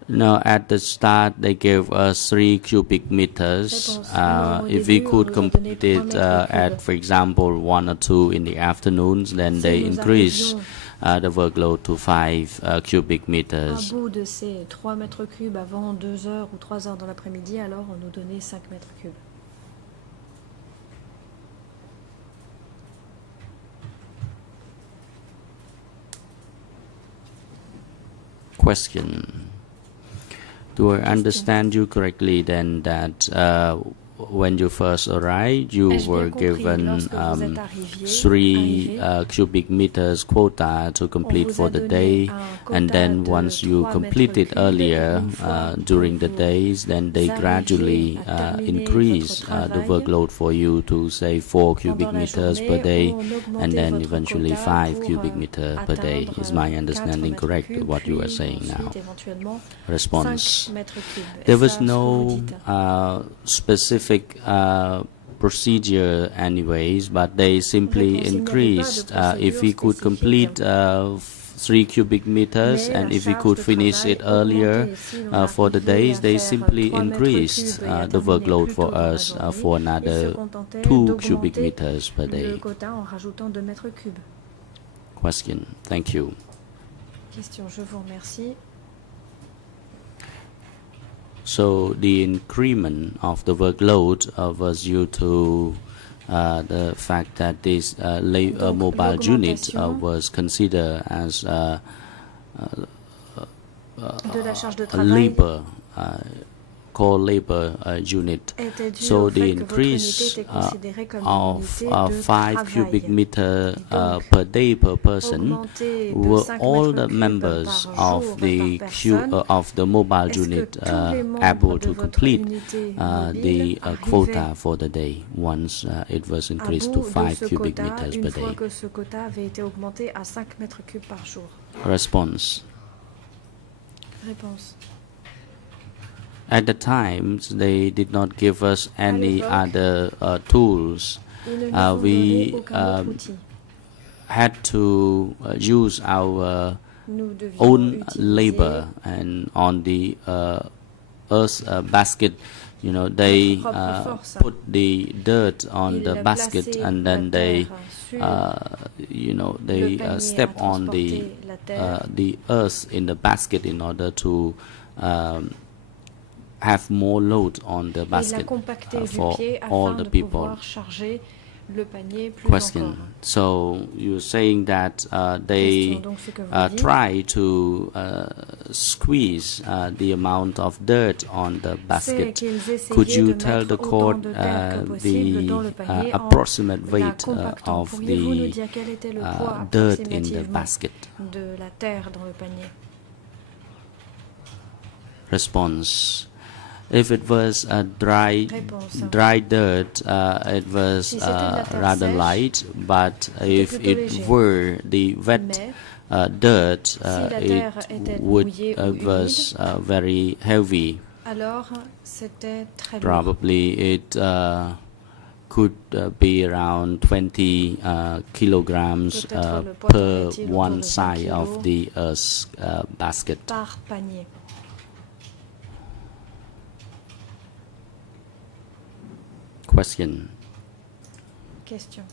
Now, at the start, they gave us 3 cubic meters. Réponse. If Au we début, could on nous a donné complete 3 it mètres at, cubes. for example, 1 or 2 in the afternoons, then Si they nous increase arrivions the workload to 5 cubic à meters. bout de ces 3 mètres cubes avant 2 heures ou 3 heures dans l'après-midi, alors on nous donnait 5 mètres cubes. Question: Do I understand you correctly then that when you first arrived, you Ai-je were bien compris, given lorsque vous êtes arrivé, 3 cubic meters quota to complete vous for a the donné day, un and quota then de once you 3 completed mètres cubes, earlier et une fois during que the days, then they arriviez gradually à terminer increase votre the travail, workload for you to say 4 cubic pendant la meters journée, per day, on augmentait and then votre eventually quota 5 pour, cubic meters per day. atteindre Is my 4 understanding mètres correct? cubes, What you are puis saying now? ensuite, éventuellement, Response: 5 mètres cubes. There Est-ce was ça ce que vous no dites? specific procedure anyways, but they simply Réponse, il n'y avait pas de increased. If we could procédure complete 3 cubic meters, Mais and la if we charge could de finish travail it earlier augmentait. Si l'on for the arrivait days, à they faire simply 3 mètres increased cubes et à the terminer workload plus for tôt dans la us journée, for ils se another contentaient 2 cubic d'augmenter meters per le day. quota en rajoutant 2 mètres cubes. Question. Thank you. Question, je vous remercie. So the increment of the workload was due to the fact that this Donc, mobile unit l'augmentation was considered as de la charge de a travail labor, core labor unit. était due So au the fait que votre unité increase était considérée comme une of unité de 5 cubic travail. meters Donc, per day per person Augmenter de were 5 all mètres the cubes members par of jour the par personne. of the mobile Est-ce que unit tous les membres able de to votre complete unité the mobile quota arrivaient for the day once it was à increased bout to de 5 ce cubic quota meters une per fois day? que ce quota avait été augmenté à 5 mètres cubes par jour? Response. Réponse. At the time, they did not give us any l'époque, other tools. Ils ne nous ont We donné aucun autre outil. had to use our Nous devions own utiliser labor, and on the earth basket, you know, they Notre propre force. put the dirt on Ils the basket, plaçaient and la then they terre sur you know, le they panier step à on transporter la terre. the earth in the basket in order to have more load on the Et la basket compacter du for pied all afin the de people. pouvoir charger le panier plus Question. encore. So you're saying that they Question, donc ce que vous dites, try to squeeze the amount of dirt on the c'est basket. qu'ils Could essayaient you de tell the mettre court autant de terre que possible dans le panier en approximate la weight compactant. of Pourriez-vous nous the dire quel était le poids dirt in the approximativement basket? de la terre dans le panier? Response. If it was a dry dirt, it was Si c'était de la terre rather sèche, light. But if plutôt it léger. were the wet Mais dirt, la terre était would mouillée ou was very heavy. alors c'était très lourd. Probably it could be around 20 kilograms Peut-être le poids per serait-il autour one de 20 side of kilos the basket. Par panier. Question. Question.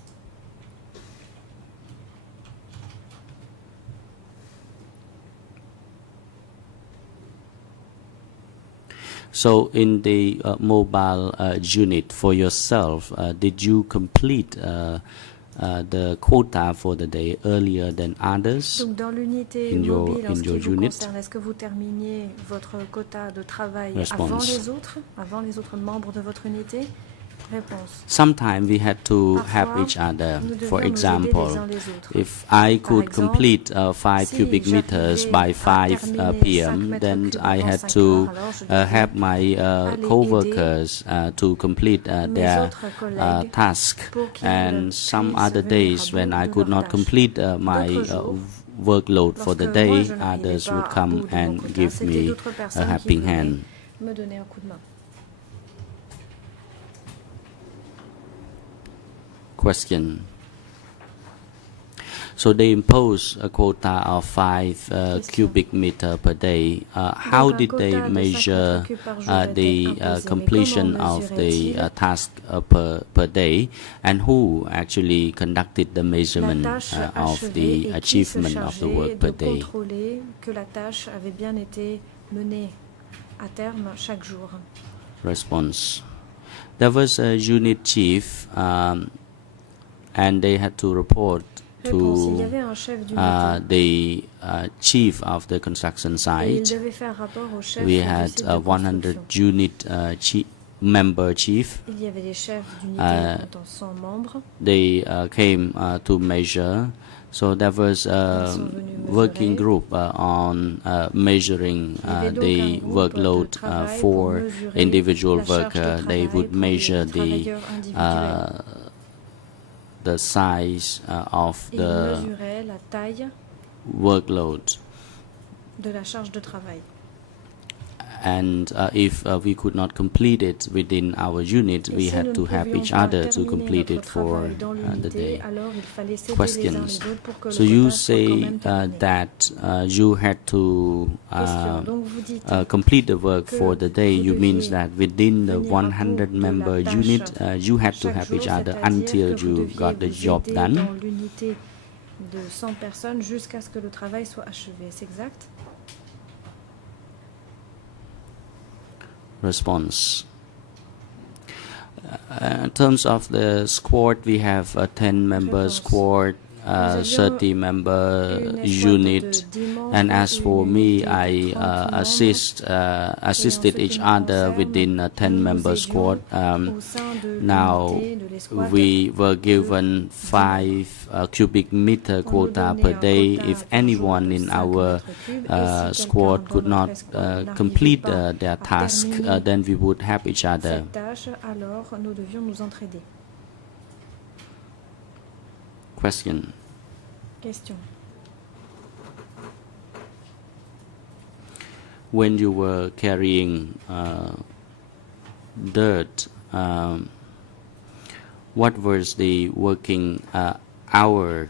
So in the mobile unit for yourself, did you complete the quota for the day earlier than others? Donc dans l'unité in your- mobile, en in ce qui your vous unit? concerne, est-ce que vous terminiez votre quota de travail Response. avant les autres membres de votre unité? Réponse. Sometimes we had to have Parfois, each other. nous devions For nous aider example, les uns les autres. if I Par could exemple, complete 5 si cubic meters j'arrivais by à 5 terminer p.m., 5 mètres then cubes I avant had 5 to heures, alors je devais have my aller co-workers to complete mes their autres collègues task. pour qu'ils And some puissent other venir days à when bout I de could leurs not tâches. complete my D'autres jours, workload for the lorsque moi, day, je n'arrivais others pas would à come bout de mon and quota, give c'était me d'autres a personnes qui helping venaient hand. me donner un coup de main. Question. So they impose a quota of 5 cubic meter per day. How Donc, un did they quota de 5 measure mètres cubes par jour était the imposé. Mais completion comment of the mesurait-il task per day, and who actually conducted the la measurement tâche of achevée the et qui se achievement of the chargeait work de per day? contrôler que la tâche avait bien été menée à terme chaque jour? Response. There was a unit chief, and they had to report Réponse. Il y to avait un chef d'unité the chief of the construction et il site. devait faire rapport au chef We du had site a de 100 construction. unit member chief. Il y avait des chefs d'unité comptant 100 membres. They came to measure. So there was a Ils sont venus mesurer. working group on measuring Il y avait donc un the groupe workload de travail for pour mesurer individual la charge de worker. They travail would pour les measure travailleurs individuels. the size of Et il the mesurait la taille workload. de la charge de travail. and if we could not complete it within our unit, we si had nous to ne help pouvions each pas other to terminer complete it notre for travail dans the l'unité, day. alors il fallait s'aider les uns Questions. les autres pour que le So you quota soit quand say même terminé. that you had to Question. Donc vous dites complete the work que for the day. vous You means deviez that within the venir à bout 100 de la member tâche unit, you had to chaque help jour, each other c'est-à-dire until que vous you deviez got the vous job aider done. dans l'unité de 100 personnes jusqu'à ce que le travail soit achevé. C'est exact? Response. In terms of the squad, we have a 10-member Réponse. squad, Nous avions 30-member une escouade unit, de 10 membres, and as for une me, unité de I 30 assisted ce qui each nous other concerne, within a nous 10-member aidions squad. au sein de Now l'unité de l'escouade. we were given 5 cubic meter On nous quota donnait per un day. quota If par anyone jour de in 5 our mètres cubes, et si squad quelqu'un could dans not notre escouade n'arrivait complete pas their à task, terminer then we would help each other. cette tâche, alors nous devions nous entraider. Question. Question. When you were carrying dirt, what was the working hour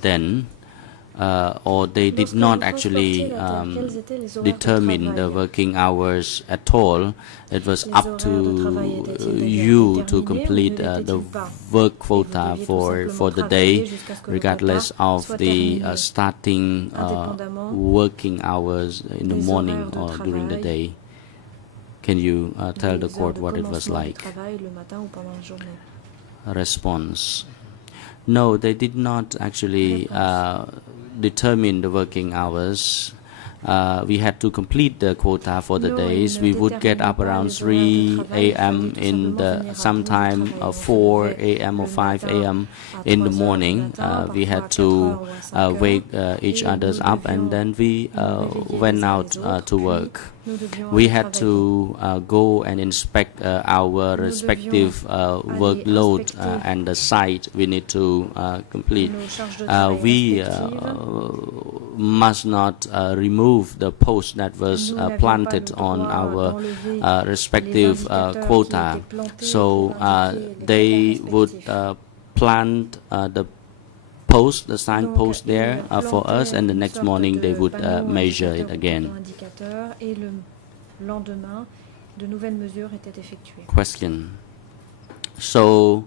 then? Or they did Lorsque not vous actually transportiez la terre, quels étaient les horaires de determine the travail? working hours at all. It was Les up horaires de to travail étaient-ils you déterminés to ou complete ne the l'étaient-ils pas? work Et vous quota deviez tout for simplement the travailler day, jusqu'à ce que le regardless quota of soit the terminé. starting Indépendamment working hours in the des morning horaires de or during the travail, day. Can you tell the des heures court de what it was commencement du like? travail le matin ou pendant la journée. Response. No, they did not actually determine the working hours. We had to complete the quota for the No, days. ils We ne would get déterminaient up pas around les horaires de 3 travail, il a.m. fallait tout in simplement the venir à bout du sometime travail. On se 4 levait a.m. or le 5 matin a.m. à in the 3 heures du morning. matin, We parfois à had 4 to heures ou à 5 heures, wake each et others nous up, and devions then we nous réveiller went les uns out les autres, to puis work. nous devions We aller had travailler. to go and inspect our Nous respective devions aller workload inspecter and the site we need to complete. nos charges de travail We respectives. must not remove the post that was Nous n'avions pas le planted on droit our d'enlever les respective indicateurs qui quota. étaient plantés So pour indiquer les they quotas would respectifs. plant the post, the signpost Donc, there ils for us, plantaient and the une next sorte morning they de would panneau measure it indicateur ou again. poteau indicateur, et le lendemain, de nouvelles mesures étaient effectuées. Question. So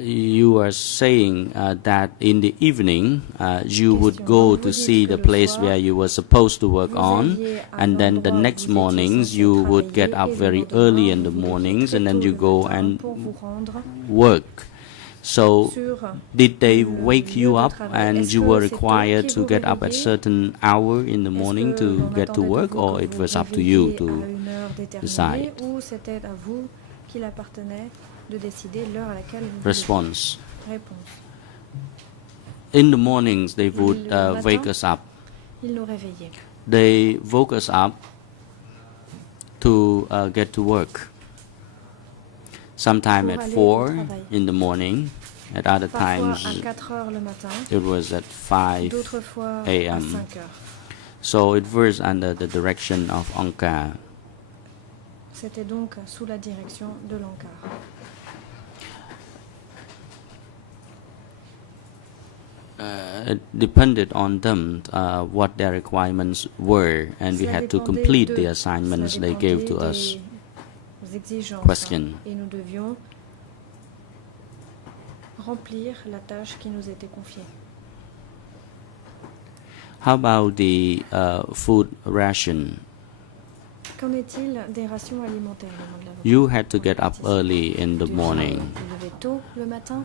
you are saying that in the evening you would go to see the place where you were supposed to work on, and then the next mornings you would get up very early in the mornings, and then you go and work. So did they wake you up and you were required to get up at certain hour in the morning to get to work, or it was up to you to decide? Ou c'était à vous qu'il appartenait de décider l'heure à laquelle vous Response. Réponse. In the mornings they would Le matin, wake us up. Ils nous réveillaient. They woke us up to get to work. Sometime Pour at aller 4 au travail. in the morning. At other Parfois times à 4 heures le matin, it was at 5 d'autres fois à a.m. 5 heures. So it was under the direction of Ankar. C'était donc sous la direction de l'ANCAR. It depended on them what their requirements were, and we Cela had to dépendait complete d'eux. the assignments Cela they gave to dépendait us. des exigences. Question. Et nous devions remplir la tâche qui nous était confiée. How about the food ration? Qu'en est-il des rations alimentaires demande l'avocat. You had to get up early in the morning. Vous levez tôt le matin.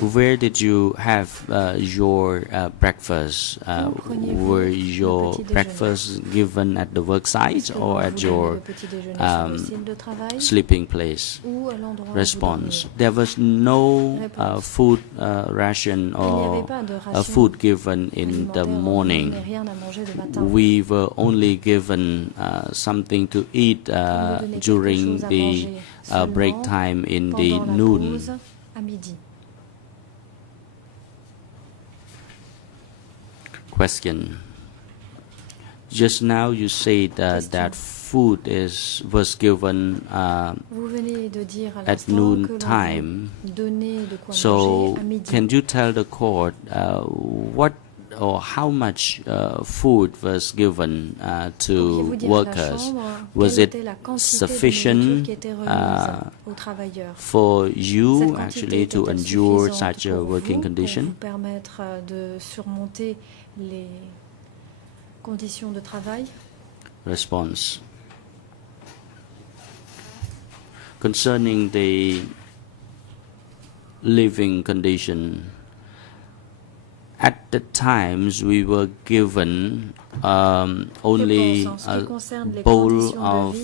Where did you have your breakfast? Were your petit déjeuner? breakfast given at the work site Est-ce que or vous at donnez your le petit déjeuner sur le site de travail sleeping place? ou à l'endroit où vous Response. dormiez? There was no Réponse. food ration Il n'y or avait pas de ration food given in the alimentaire, on morning. n'avait rien à manger le matin. We were only given something to eat On nous donnait quelque during chose à the manger break seulement time in the pendant la noon. pause à midi. Question. Just now you said that food was given Vous venez de dire à at l'instant noon que l'on time. vous donnait de quoi So manger à midi. can you tell the court what or how much food was given to Pourriez-vous dire à la workers? Chambre Was quelle it était la quantité de nourriture sufficient qui était remise aux travailleurs? for Cette you quantité actually to était-elle endure suffisante such a pour working vous, pour condition? vous permettre de surmonter les conditions de travail? Response. Concerning the living condition, at the times we were given only a bowl of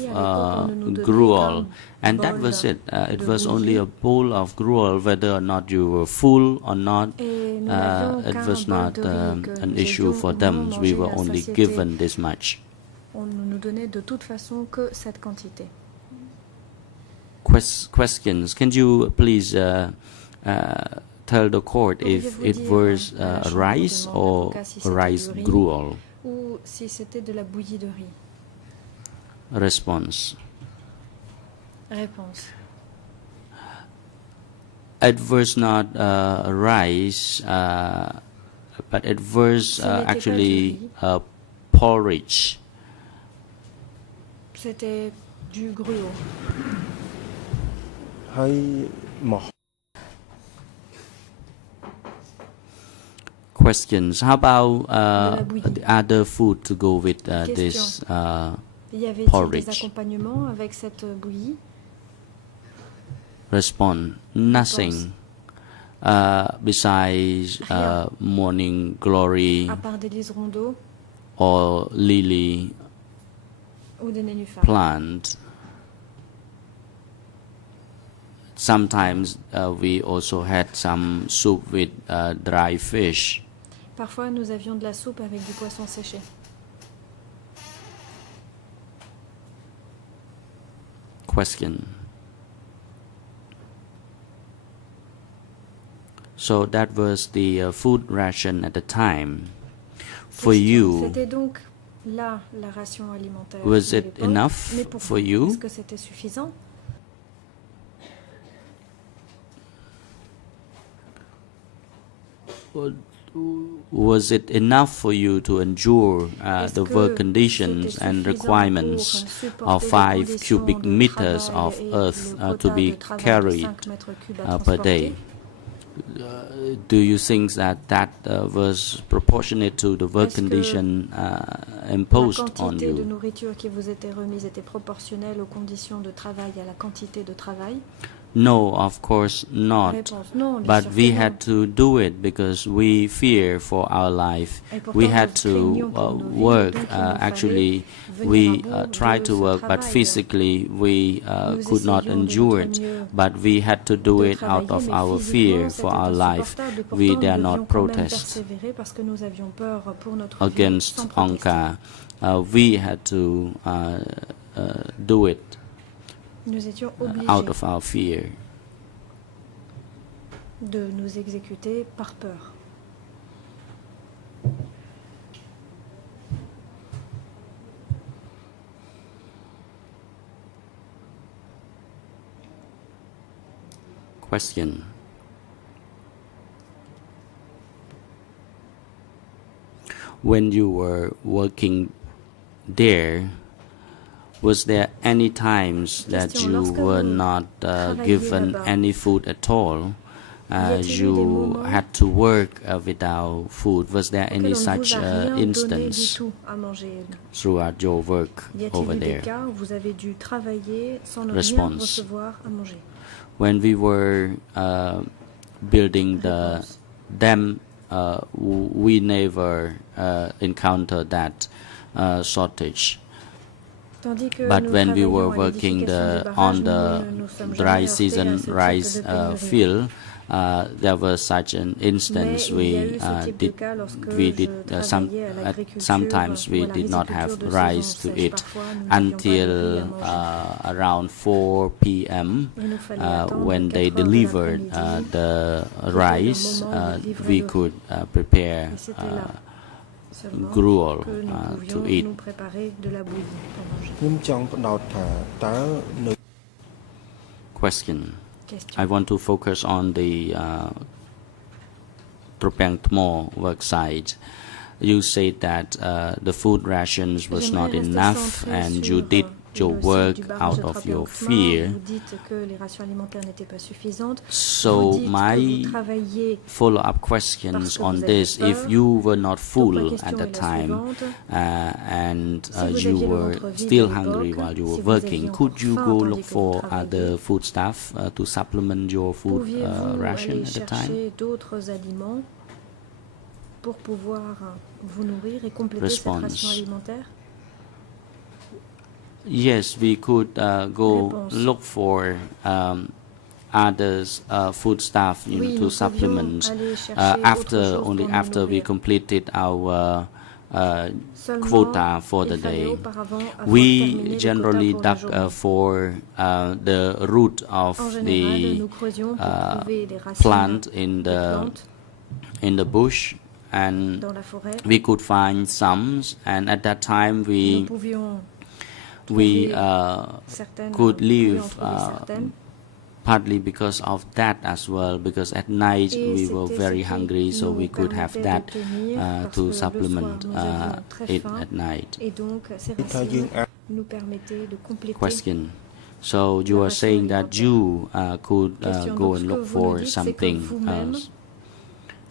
gruel, and that was it. It was only a bowl of gruel. Whether or not you were full or not, it was not an issue for them. We were only given this much. On ne nous donnait de toute façon que cette quantité. Questions. Can you please tell the court if it was rice or rice gruel? Ou si c'était de la bouillie de riz? Response. Réponse. It was not rice, but it was actually porridge. C'était du gruau. ហើយមក Questions. How about the other food to go with this Y avait-il des porridge? accompagnements avec cette bouillie? Respond. Nothing. Besides morning glory À part des liserons d'eau or lily ou des nénuphars. plant. Sometimes we also had some soup with dry fish. Parfois, nous avions de la soupe avec du poisson séché. Question. So that was the food ration at the time. For you, C'était donc là la ration alimentaire. was de it l'époque. enough Mais pour for vous, you? est-ce que c'était suffisant? Was it enough for you to endure Est-ce the que work conditions c'était and suffisant requirements pour supporter of les 5 conditions cubic de meters travail of et earth le to quota be de travail de carried 5 mètres cubes à per day? transporter? Do you think that was proportionate to the work Est-ce que condition La imposed on quantité de you? nourriture qui vous était remise était proportionnelle aux conditions de travail et à la quantité de travail? No, of course not. Réponse non, bien But sûr we que non. had to do it because we fear for our life. Et pourtant, We nous had to craignions pour nos vies, work. donc il nous Actually, fallait we venir à bout tried de to ce work, but travail. physically we Nous could not essayions de endure notre it. mieux But we had to do de it out travailler, of mais our physiquement, fear c'était for our life. insupportable. Et We pourtant, dare nous not devions quand même protest persévérer parce que nous avions peur pour notre vie, against sans protester. Angkar. We had to do it Nous étions out obligés of our fear. de nous exécuter par peur. Question. When you were working there, was there any times that Question. you Lorsque were vous not travailliez given là-bas, any food at all? y a-t-il eu des You moments had to work without food. Was there auquel any on ne such vous a rien donné du instance tout à manger? throughout your work Y a-t-il over eu des there? cas où vous avez dû travailler sans ne rien Response. recevoir à manger? When we were building the Réponse. dam, we never encountered that shortage. Tandis que But nous when we travaillions were à working l'édification du on barrage, the nous ne nous sommes dry jamais heurtés season à ce type rice de pénurie. field, there was such an instance. Mais il y a eu ce type de cas lorsque je travaillais à l'agriculture sometimes we ou à la did not have viticulture de rice saison to sèche. eat Parfois, nous n'avions pas de until riz à manger. around 4 p.m. Il nous fallait attendre When 4 they heures de delivered l'après-midi, the le rice, moment de livrer we le could riz. prepare Et c'était là, Seulement gruel que nous to pouvions eat. nous préparer de la bouillie pour manger. ខ្ញុំចង់ផ្ដោតថាតើនៅ Question. Question. I want to focus on the Tropang Tmo work site. You said that the food rations was not J'aimerais rester enough centrée and sur, you did your le site work du barrage out de of Trapang your Tma. fear. Vous dites que les rations alimentaires n'étaient pas suffisantes. So Vous dites que my vous travaillez follow-up questions parce que on vous avez this, if peur. you were not Donc ma full at question the est la time suivante. and Si vous you aviez le were ventre vide still à hungry l'époque, while you si were vous working, aviez could encore you faim go tandis look que vous for other travailliez, food stuff to supplement your food pouviez-vous ration aller at the time? chercher d'autres aliments pour pouvoir vous nourrir et compléter cette Response. ration alimentaire? Yes, we could go Réponse. look for others food stuff Oui, to nous pouvions supplement aller chercher after autre chose only pour nous after we nourrir. completed our Seulement, quota for the il fallait day. auparavant avoir We terminé le generally quota pour la dug journée. for the root of En général, the nous creusions pour trouver les racines plant des plantes in the bush, and dans la forêt. we could find some, and at that time Nous pouvions we certaines, could nous pouvions live en trouver certaines. partly because of that as well, because at night Et we were c'était very ce qui hungry, so nous we could have permettait that d'obtenir, parce que to le supplement soir, nous avions très it faim. at night. Et donc, ces ថា racines យើងអាច nous permettaient de compléter. Question. So you La are ration saying that alimentaire. you could Question. go Donc, and ce look que vous for nous dites, c'est que something vous-même else.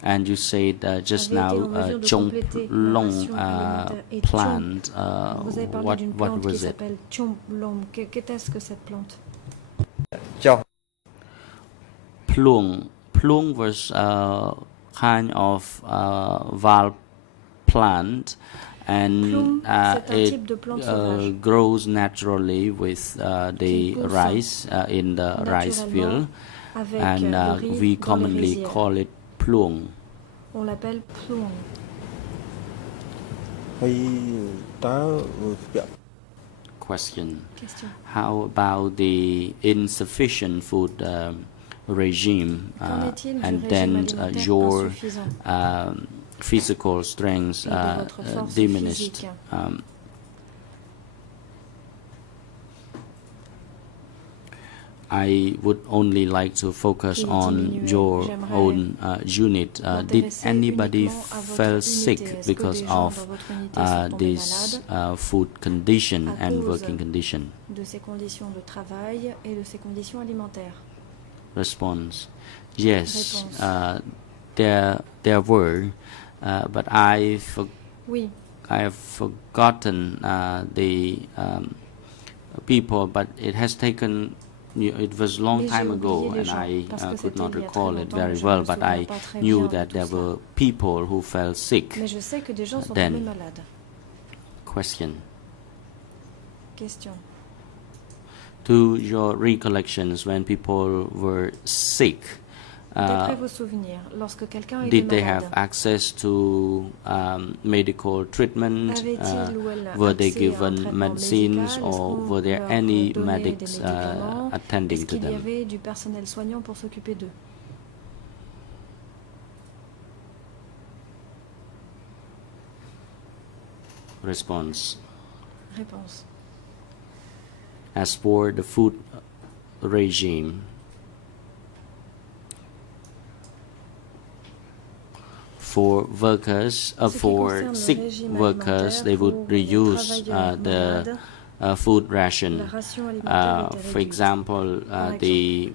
And you said just avez now été en mesure de Chong compléter la Long ration alimentaire. Et plant. vous avez parlé d'une What plante qui was it? s'appelle Chomlom. Qu'est-ce que cette plante? ចុះ Plung. Plung was kind of valve plant, and Plum, c'est un it type de plante sauvage grows naturally with the qui pousse rice in the rice field, avec and le riz we dans les commonly rizières. call it plung. On l'appelle plong. ហើយតើពាក់ Question. Question. How about the insufficient food regime Qu'en est-il du and régime then alimentaire your insuffisant physical strength et de votre force diminished? physique? I would only like to focus Qui on diminuait. your J'aimerais own unit. Did m'intéresser anybody uniquement à votre fell unité. sick Est-ce que because des gens of dans votre unité sont tombés this malades food condition à and cause working condition? de ces conditions de travail et de ces conditions alimentaires? Response. Yes, Réponse. there were, but Oui, I have forgotten the people, but it has taken. It was a long Mais time j'ai ago, oublié les and gens, I parce que could c'était not il y a très recall it longtemps, very je well. me But souviens I pas très knew bien de that tout there cela. were people who fell sick. mais je sais que des gens sont Then. tombés malades. Question. Question. To your recollections, when people were sick, D'après vos souvenirs, lorsque quelqu'un était did they have malade, access to medical treatment? avait-il ou elle Were they accès à un given traitement medicines, médical? Est-ce or qu'on were there leur any donnait des medics médicaments? attending Est-ce to qu'il y them? avait du personnel soignant pour s'occuper d'eux? Response. Réponse. As for the food regime, for workers, Ce qui for concerne le sick régime workers, alimentaire they would pour les reuse travailleurs the malades, food ration. la ration alimentaire était For réduite. example, Par the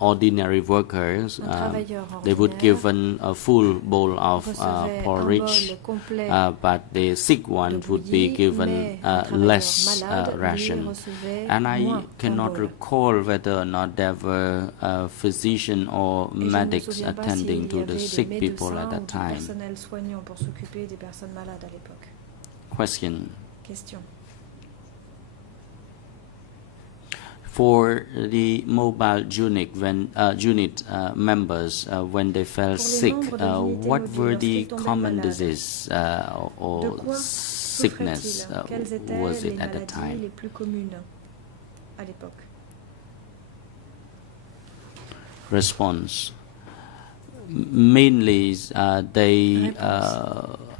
ordinary workers, Un travailleur they would ordinaire given a full bowl of recevait un porridge, bol complet but the sick one de would be bouillie, given mais un travailleur less malade, lui, ration. recevait And I moins cannot qu'un bol. recall whether or not there were physicians or Et je ne me medics souviens pas attending s'il y to avait the des sick people médecins at ou that du time. personnel soignant pour s'occuper des personnes malades à l'époque. Question. Question. For the mobile unit, members, when they fell Pour les sick, membres de l'unité what mobile, were lorsqu'ils the tombaient common malades, diseases de or quoi sickness souffraient-ils? Quelles étaient was les it at the maladies time? les plus communes à l'époque? Response. Mainly, they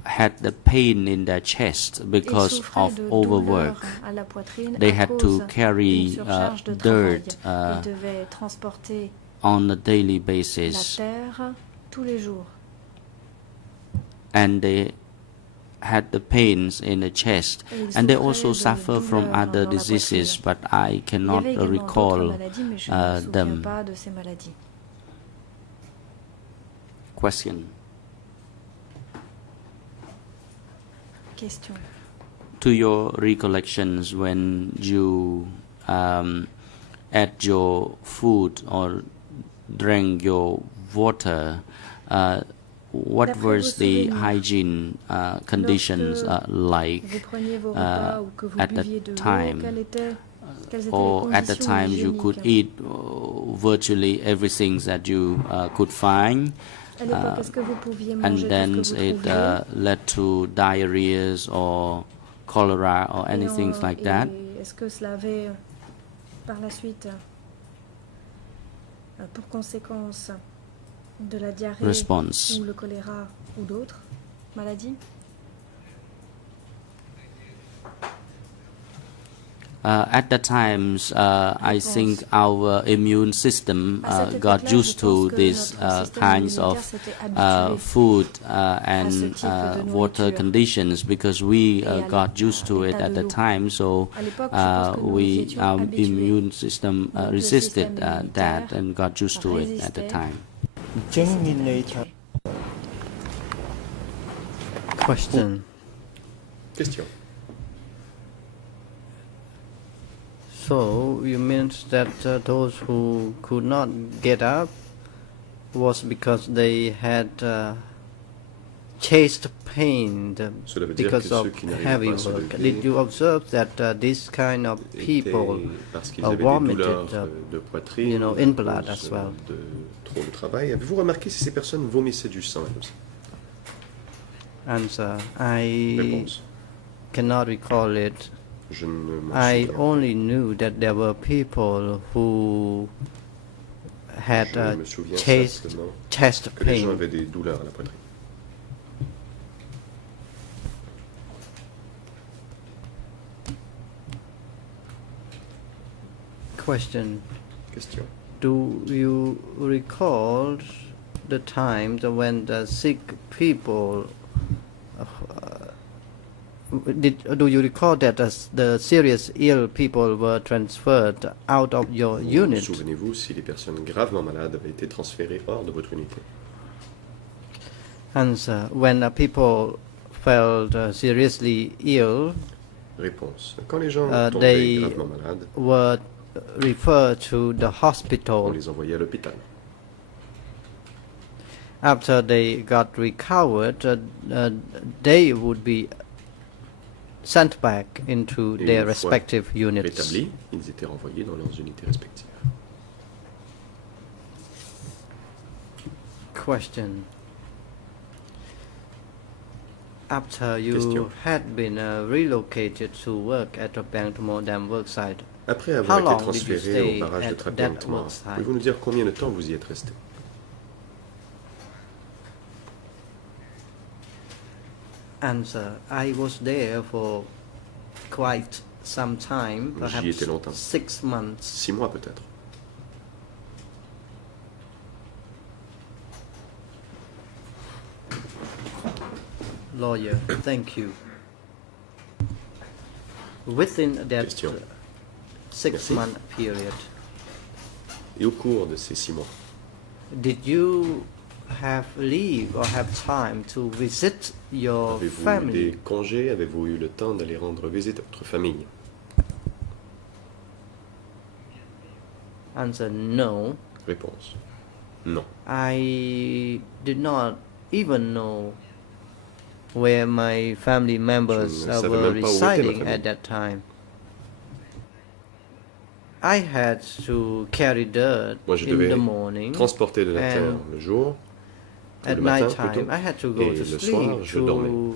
had the pain in their chest Ils because souffraient of de overwork. douleurs à la poitrine They à had cause to d'une carry surcharge de dirt travail. Ils devaient transporter on a daily la basis, terre tous les jours. and they had the pains in the chest, Et ils and they souffraient also de suffer from douleurs other dans la diseases, poitrine. but I Il y cannot avait également d'autres recall maladies, mais je ne me souviens them. pas de ces maladies. Question. Question. To your recollections when you ate your food or drank your water, what D'après was vos the souvenirs, hygiene conditions Lorsque like vous preniez vos repas ou que vous at the buviez de l'eau, time? quelles étaient Or les at the conditions time you could hygiéniques? eat virtually everything that you could find, À l'époque, est-ce que vous pouviez and manger tout then ce que vous it trouviez? led to diarrheas or cholera or anything like that? Et est-ce que cela avait par la suite pour conséquence de la diarrhée Response. ou le choléra ou d'autres maladies? At the times, I think our immune system À cette got époque-là, je used to pense que these notre système kinds immunitaire of s'était habitué food à ce and type de water nourriture. conditions because we Et à got used to it l'état at de the l'eau. time. So À l'époque, je pense que nous we étions our habitués. immune system Donc, le resisted système that immunitaire and got used to it at the résistait. time. អញ្ចឹងមានន័យថា Question. Question. So you meant that those who could not get up was because they had chest pain Cela veut dire because que of ceux qui n'arrivaient heavy pas à se work. lever Did you observe that this kind of people étaient parce qu'ils are avaient des vomited, douleurs de poitrine, you know, à in blood cause, as well? de trop de travail. Avez-vous remarqué si ces personnes vomissaient du sang elles aussi? Answer: I Réponse. cannot recall it. Je ne m'en I souviens. only knew that there were people who had Je me souviens chest simplement que les gens pain. avaient des douleurs à la poitrine. Question: Question. do you recall the time when the sick people do you recall that the serious ill people were transferred out of your unit? Souvenez-vous si les personnes gravement malades avaient été transférées hors de votre unité? Answer: when people felt seriously ill, Réponse. Quand les gens tombaient they gravement malades, were referred to the on hospital. les envoyait à l'hôpital. After they got recovered, they would be sent back into Et their une fois respective units. Rétablis, ils étaient renvoyés dans leurs unités respectives. Question: after you Question. had been relocated to work at the Bangtamo Dam worksite, Après how avoir été long did you transféré stay au barrage de at Tribunal, that worksite? pouvez-vous nous dire combien de temps vous y êtes resté? Answer: I was there for quite some time, J'y perhaps étais longtemps. 6 months. 6 mois peut-être. Lawyer: thank you. Within that Question. 6-month period, Et au cours de ces 6 mois, did you have leave or have time to visit your avez-vous eu family? des congés? Avez-vous eu le temps d'aller rendre visite à votre famille? Answer: no. Réponse. Non. I did not even know where my family members Je ne savais were même pas où était ma residing famille. at that time. I had to carry dirt Moi, je in devais the morning. transporter de la terre and le jour, At le matin night time, plutôt, I had to go et to le sleep soir, je dormais to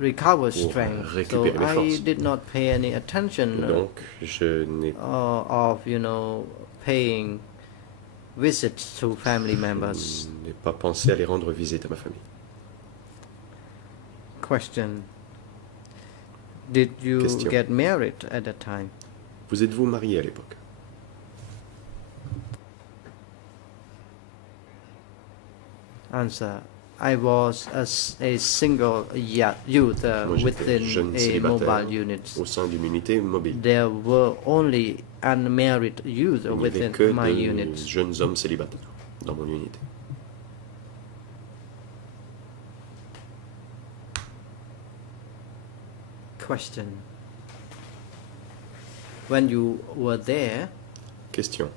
recover pour strength. So récupérer mes I forces. did not pay any attention Donc, je n'ai of paying visits to family members. pas pensé à aller rendre visite à ma famille. Question. Did you Question. get married at that time? Vous êtes-vous marié à l'époque? Answer. I was a single youth Moi, j'étais jeune within a célibataire mobile unit. au sein d'une unité mobile. There were only unmarried youth Il n'y avait within que my de unit. jeunes hommes célibataires dans mon unité. Question. When you were there, Question.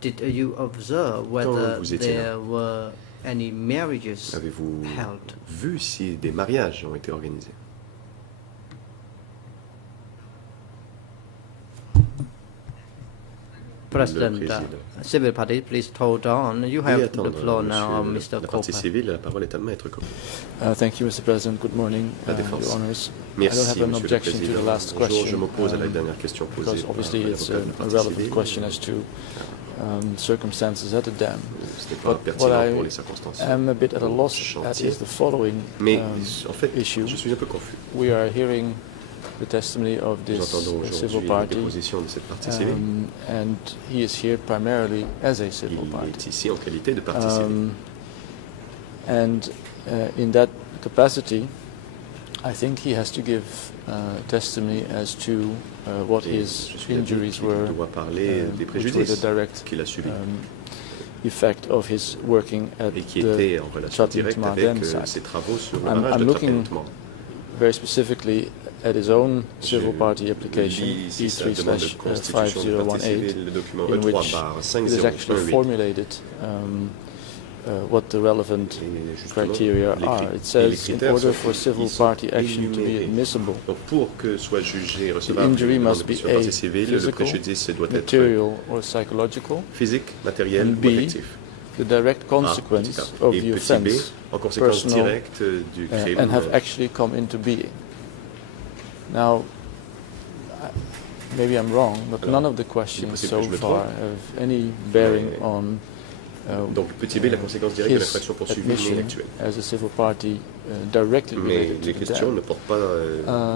did you observe whether vous étiez là, there were any marriages avez-vous held? vu si des mariages ont été organisés? President, président. civil party, please hold on. You Veuillez have the attendre, floor now, monsieur Mr. la partie Cooper. civile, la parole est à maître Cooper. Thank you, Mr. President. Good morning, La Your défense. Honors. I don't Merci, have an monsieur le objection to président. the last Bonjour, je question, m'oppose à la dernière question posée because par obviously it's l'avocat de la a partie relevant civile. question as to circumstances at the dam. Ce n'est pas But what pertinent pour les I circonstances. am a bit at a loss at chantier. is the following Mais en fait, issue. je suis un peu confus. We are hearing the testimony of Nous this entendons civil aujourd'hui la party, déposition de cette partie civile. and he is here primarily as a civil Il party. est ici en qualité de partie civile. And in that capacity, I think he has to give testimony as to what Et his je suis d'avis injuries qu'il were, doit parler des which were the préjudices direct qu'il a subis effect of his working at et qui the étaient en relation directe Chatting avec Dam site. ses travaux sur le I'm barrage de looking Trapentman. very specifically at his own civil Je party application, lis ici sa demande de constitution de partie E3/5018, civile, le document in which it is actually E3/5018. formulated what the relevant Et justement, criteria are. It says, in critères order sont- for civil ils sont party action to be énumérés. admissible, Donc pour que soit jugé et the recevable injury une demande must de be constitution de A, partie civile, le physical, préjudice doit être material or psychological, physique, matériel and ou B, affectif. the direct A, consequence petit a. of Et the petit b, offense, en conséquence personal, directe du crime. and have actually come into being. Now, maybe I'm wrong, but Alors, none of the il est questions possible so que je me far trompe. have any bearing Mais- on Donc petit b, la conséquence directe de his l'infraction poursuivie n'est admission actuelle. as a civil party directly Mais related les to the questions dam. ne portent pas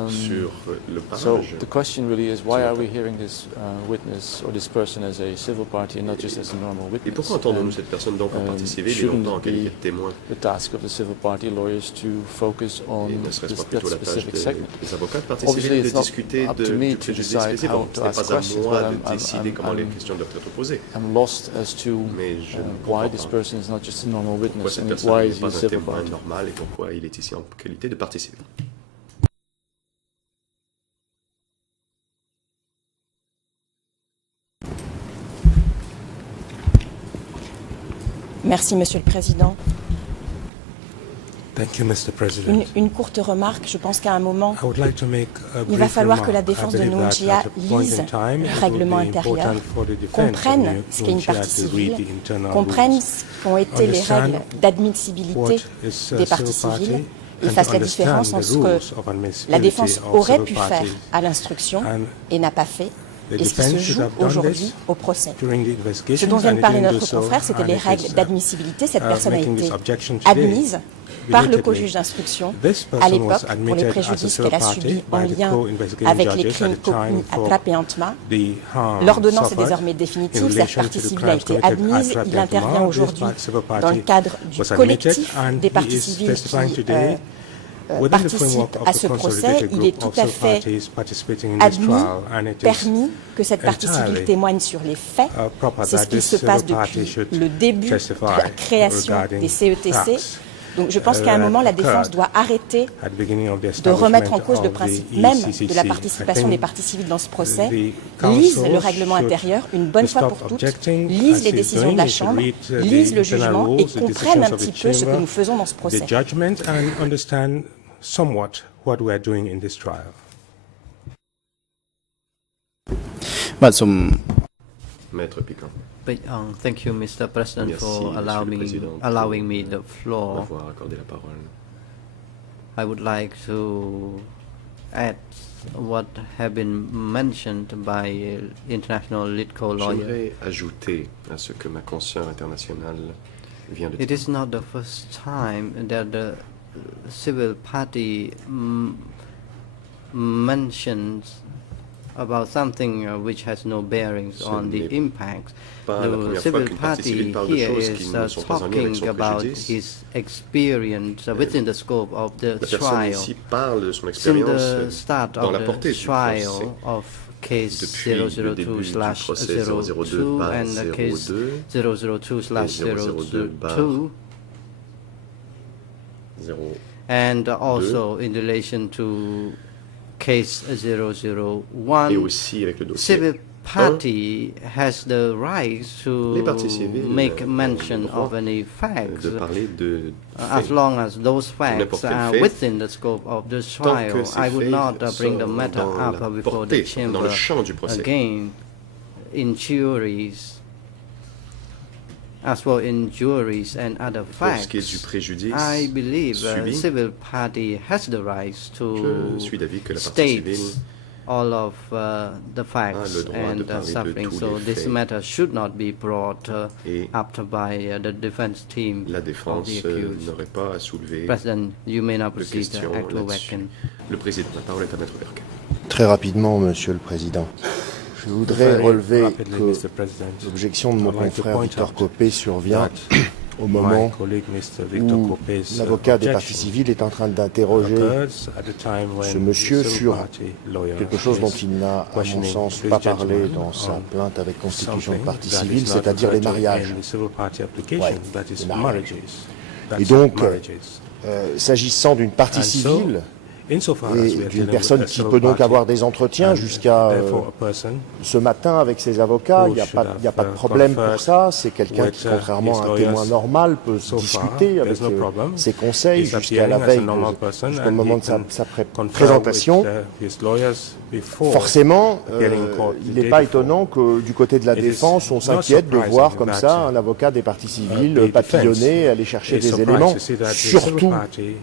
sur le So barrage. the question really is, why Sur la are we table. hearing this witness or this person as a civil party and not just as a normal Et witness? pourquoi entendons-nous And cette personne donc en partie civile et shouldn't non pas en qualité be de témoin? the task of the civil party lawyers to focus on Et ne serait-ce pas that plutôt la tâche specific segment? des avocats de partie Obviously, civile de it's not discuter up to me du to préjudice decide spécifique? how Bon, to ce n'est ask pas à questions, moi but de décider comment les questions doivent être posées. I'm lost as to Mais je ne why comprends this pas person is not just a normal pourquoi witness cette and personne why n'est is he a pas un civil témoin party. normal et pourquoi il est ici en qualité de partie civile. Merci, Monsieur le Président. Thank you, Mr. President. Une courte remarque. Je pense qu'à un moment, I would like to make a il va brief falloir que la remark. défense I de believe that Nungia at a point lise in time, le it would règlement be intérieur, important for the defense comprenne of ce qu'est une Nungia partie to read civile, the internal comprenne rules, ce qu'ont été les understand règles d'admissibilité what is a des parties civil party, civiles et and fasse to la différence understand entre the ce rules que of la admissibility défense of aurait civil pu faire parties à l'instruction and et n'a pas fait, the et ce qui se defense should joue have done aujourd'hui this au procès. during the Ce investigation, dont vient de and it parler didn't do notre so, confrère, c'était and les it règles is, d'admissibilité. Cette personne a making this été objection today. admise par le Belatedly. co-juge d'instruction This à person l'époque was pour les admitted as a préjudices civil qu'elle a party subis en by the lien co-investigating avec les judges crimes at the time commis à for Tlap et Antma. the harm L'ordonnance est suffered désormais in définitive. Cette relation partie to the civile a crimes été committed at admise. Tlap Il and intervient Antma. aujourd'hui This civil party dans le cadre du was admitted collectif and des he parties is civiles testifying qui today within the participe framework of à the ce procès. consolidated Il group est tout of à civil fait parties participating in this admis, trial, and it is permis que cette partie civile entirely témoigne sur les faits. proper C'est ce that qui this se passe civil party depuis should le début de testify la création regarding des CETC. facts Donc je pense qu'à un moment, la défense doit arrêter at the beginning of the de remettre en establishment cause le of the principe même ECCC. de la I participation des think parties civiles dans ce procès, the lisent council le règlement should intérieur une bonne fois stop pour toutes, objecting, lisent as les he's décisions doing. de la He should Chambre, read, lisent le the general jugement rules, et the comprennent decisions un of the petit peu ce que chamber, nous faisons dans ce procès. the judgment, and understand somewhat what we are doing in this trial. បាទសូម Maître Piquant, Thank you, Mr. President, Merci, for Monsieur le Président, allowing me pour the floor. m'avoir accordé la parole. I would like to add what have been mentioned by international LITCO lawyer. J'aimerais ajouter à ce que ma consoeur internationale vient de It is not the first time that the civil party mentions about something which has no bearings on the impact. pas la The première fois civil qu'une partie party civile parle de here choses is qui ne sont pas en lien avec talking son about préjudice. his experience within the scope of the La personne trial. ici parle de son Since expérience the start dans of la the portée du procès. trial of case Depuis le début du procès 002/02 and the case 002/02, and also in relation to case 001, et aussi avec le dossier civil party has the right les to parties civiles make ont mention le droit of any facts de parler de as faits. long as those facts n'importe quel are fait, within the scope of the tant que trial. ces I would faits not bring the sont matter dans up la before portée, the dans chamber le champ du procès. again. Injuries, as for injuries and other Pour ce qui est du facts, préjudice I believe subi, civil party has the right je to suis d'avis que la partie state civile all of the le facts droit de and parler de suffering. tous So les this faits. matter should not be brought Et up by the defense team la of défense the accused. n'aurait pas à soulever President, you may now de proceed, questions Actor là-dessus. Wacken. Le président, la parole est à Maître Verken. Très rapidement, Monsieur le Président. Je voudrais Very relever rapidly, que Mr. President, l'objection de mon I'd like to confrère point Victor out Copé survient that au my moment colleague Mr. Victor où Copé's l'avocat des parties objection civiles est en train d'interroger occurs at the time when ce monsieur the civil sur party lawyer quelque chose dont is il n'a, à mon questioning sens, this pas parlé gentleman dans sa on plainte avec constitution de something partie that civile, is not c'est-à-dire les referred to mariages. in the civil party application, Ouais, that is les mariages. marriages. Et That's donc, marriages. s'agissant d'une partie And so, civile insofar as we et are d'une dealing personne with a qui civil peut donc party, avoir des entretiens and jusqu'à therefore a person ce matin avec ses avocats, who il n'y a should pas de have, problème pour conferred ça. C'est quelqu'un with, qui, contrairement his à un lawyers témoin normal, peut so far, discuter avec there's no problem. ses conseils He's jusqu'à la appearing as a veille, normal person jusqu'au and moment he de sa can confer présentation. with, his lawyers before Forcément, appearing in court il the n'est day pas before. étonnant que du côté de la It is défense, on not s'inquiète de surprising voir comme that, ça un avocat des parties civiles the papillonner, defense aller chercher is des surprised éléments, to see that the surtout civil party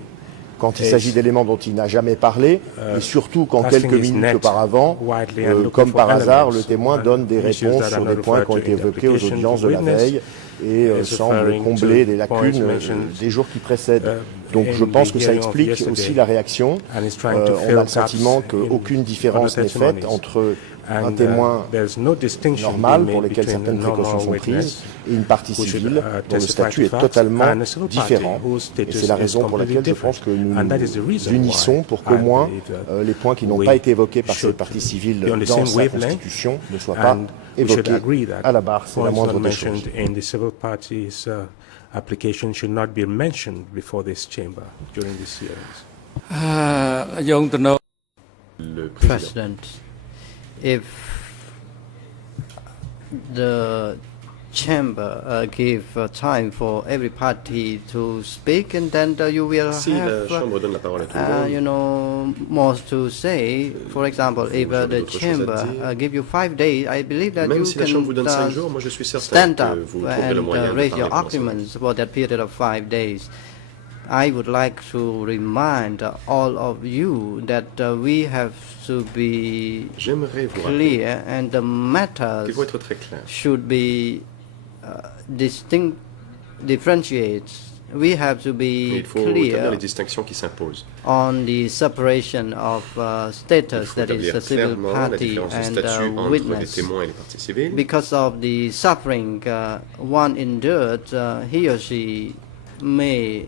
quand il is, s'agit d'éléments dont il n'a jamais parlé, et surtout quand casting quelques his minutes net auparavant, widely and looking comme for par hasard, elements le témoin and donne des issues réponses that sur are des not points qui ont referred été to in the évoqués aux application audiences to de la witness, veille et is semble referring combler to des points lacunes mentioned, des jours qui précèdent. Donc in je pense the que ça hearing of explique yesterday, aussi la réaction. and is trying to On fill a le gaps sentiment in qu'aucune différence other n'est faite testimonies. entre un And, témoin there's no distinction normal being pour made lesquels between certaines a normal précautions sont witness prises et une partie who should, civile dont le testify statut to est facts totalement and a civil party différent. whose Et status c'est la is raison pour completely laquelle je pense que nous different. And that is the reason nous unissons why pour qu'au I moins believe les points qui n'ont we pas été évoqués par should cette partie civile be on the dans same sa wavelength, constitution ne soient pas and we should évoqués agree that à la barre. C'est la points moindre not des choses. mentioned in the civil party's application should not be mentioned before this chamber during these hearings. Le président. President, if the chamber give time for every party to speak, and then you will Si la have Chambre donne la parole à tout le monde, more to say. For example, if j'aurai the d'autres choses à chamber dire. give you 5 days, I believe that même you si la Chambre vous donne 5 can jours, moi je suis certain stand que up vous trouverez le and moyen de raise parler your pendant 5 jours. arguments for that period of 5 days. I would like to remind all of you that we have to be J'aimerais vous rappeler clear, and the matters qu'il faut être très clair. should be differentiate. We have to Et be il faut établir clear les distinctions qui s'imposent. on the separation of Il status, faut that is établir the civil clairement la party différence de and statut entre les witness. témoins et les parties civiles. Because of the suffering one endured, he or she may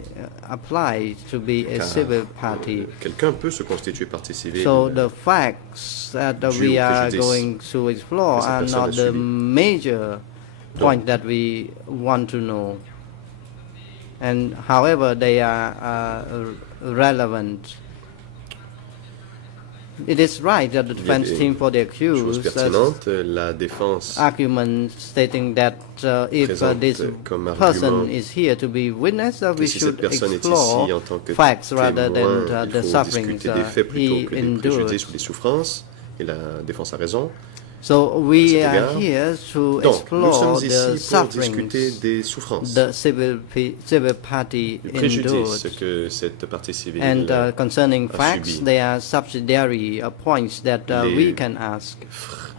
apply to be a Car, civil party. Quelqu'un peut se constituer partie civile. So the facts that we are going to explore que cette are personne a not the subi. major point that we want to know. And however they are relevant. It is right that the defense team for the Chose accused pertinente, la défense argument stating that if présente this comme person argument is here to be witness, we si should cette personne est explore ici en tant que facts rather témoin, than il the faut sufferings discuter des faits plutôt he que des endured. préjudices ou des souffrances. Et la défense a raison. So we cet are égard. here to Donc, nous explore sommes the ici pour sufferings discuter des souffrances, the civil party les préjudices endured. que cette partie civile And concerning a facts, subi. there are subsidiary points that we Les- can ask.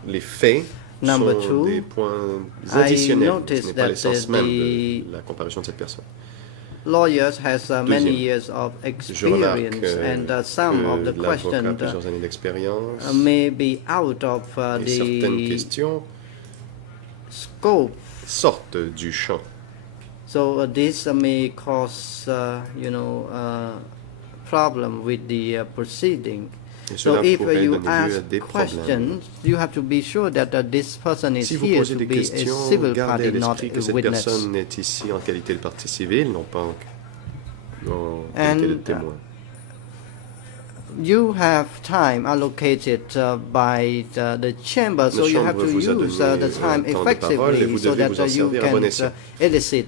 Les faits Number sont two, des points I additionnels. Ce noticed n'est pas that l'essence même the de la comparution de cette personne. lawyers has many Deuxième, years of je remarque experience, and some of the que l'avocat a questions plusieurs années d'expérience may be out of et certaines the questions scope. sortent du champ. So this may cause, problem with the proceeding. Et So cela if pourrait you donner lieu à ask des problèmes. questions, you have to be sure that this person is Si vous here posez to des be a questions, civil gardez à party, not l'esprit que a cette witness. personne est ici en qualité de partie civile, non pas en qualité And, de témoin. You have time allocated by the chamber, so you have to vous a use donné the time un temps de parole et effectively vous so devez that vous en you servir à bon can escient. elicit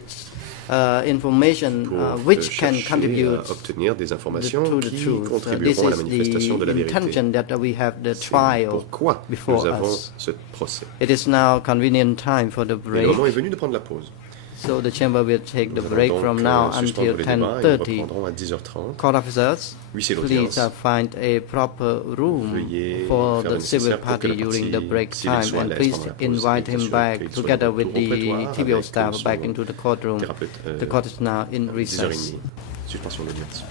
information Pour which can chercher contribute à obtenir des informations to the qui truth. This contribueront à la is manifestation de la the vérité. intention that we have the C'est trial pourquoi before nous avons us. ce procès. It is now convenient time for the Et le break. moment est venu de prendre la pause. So the chamber will take the Nous break allons from donc now suspendre until les débats et 10:30. reprendrons à 10h30. Court officers, Huissier please d'audience, find a proper room veuillez for faire the le civil nécessaire pour que party la during the partie break civile time, soit à and l'aise please pendant la pause. invite Et him bien sûr back qu'il soit together de with retour au the prétoire TBO avec staff back son into the courtroom. thérapeute, The court is now in 10h30. recess. Suspension d'audience.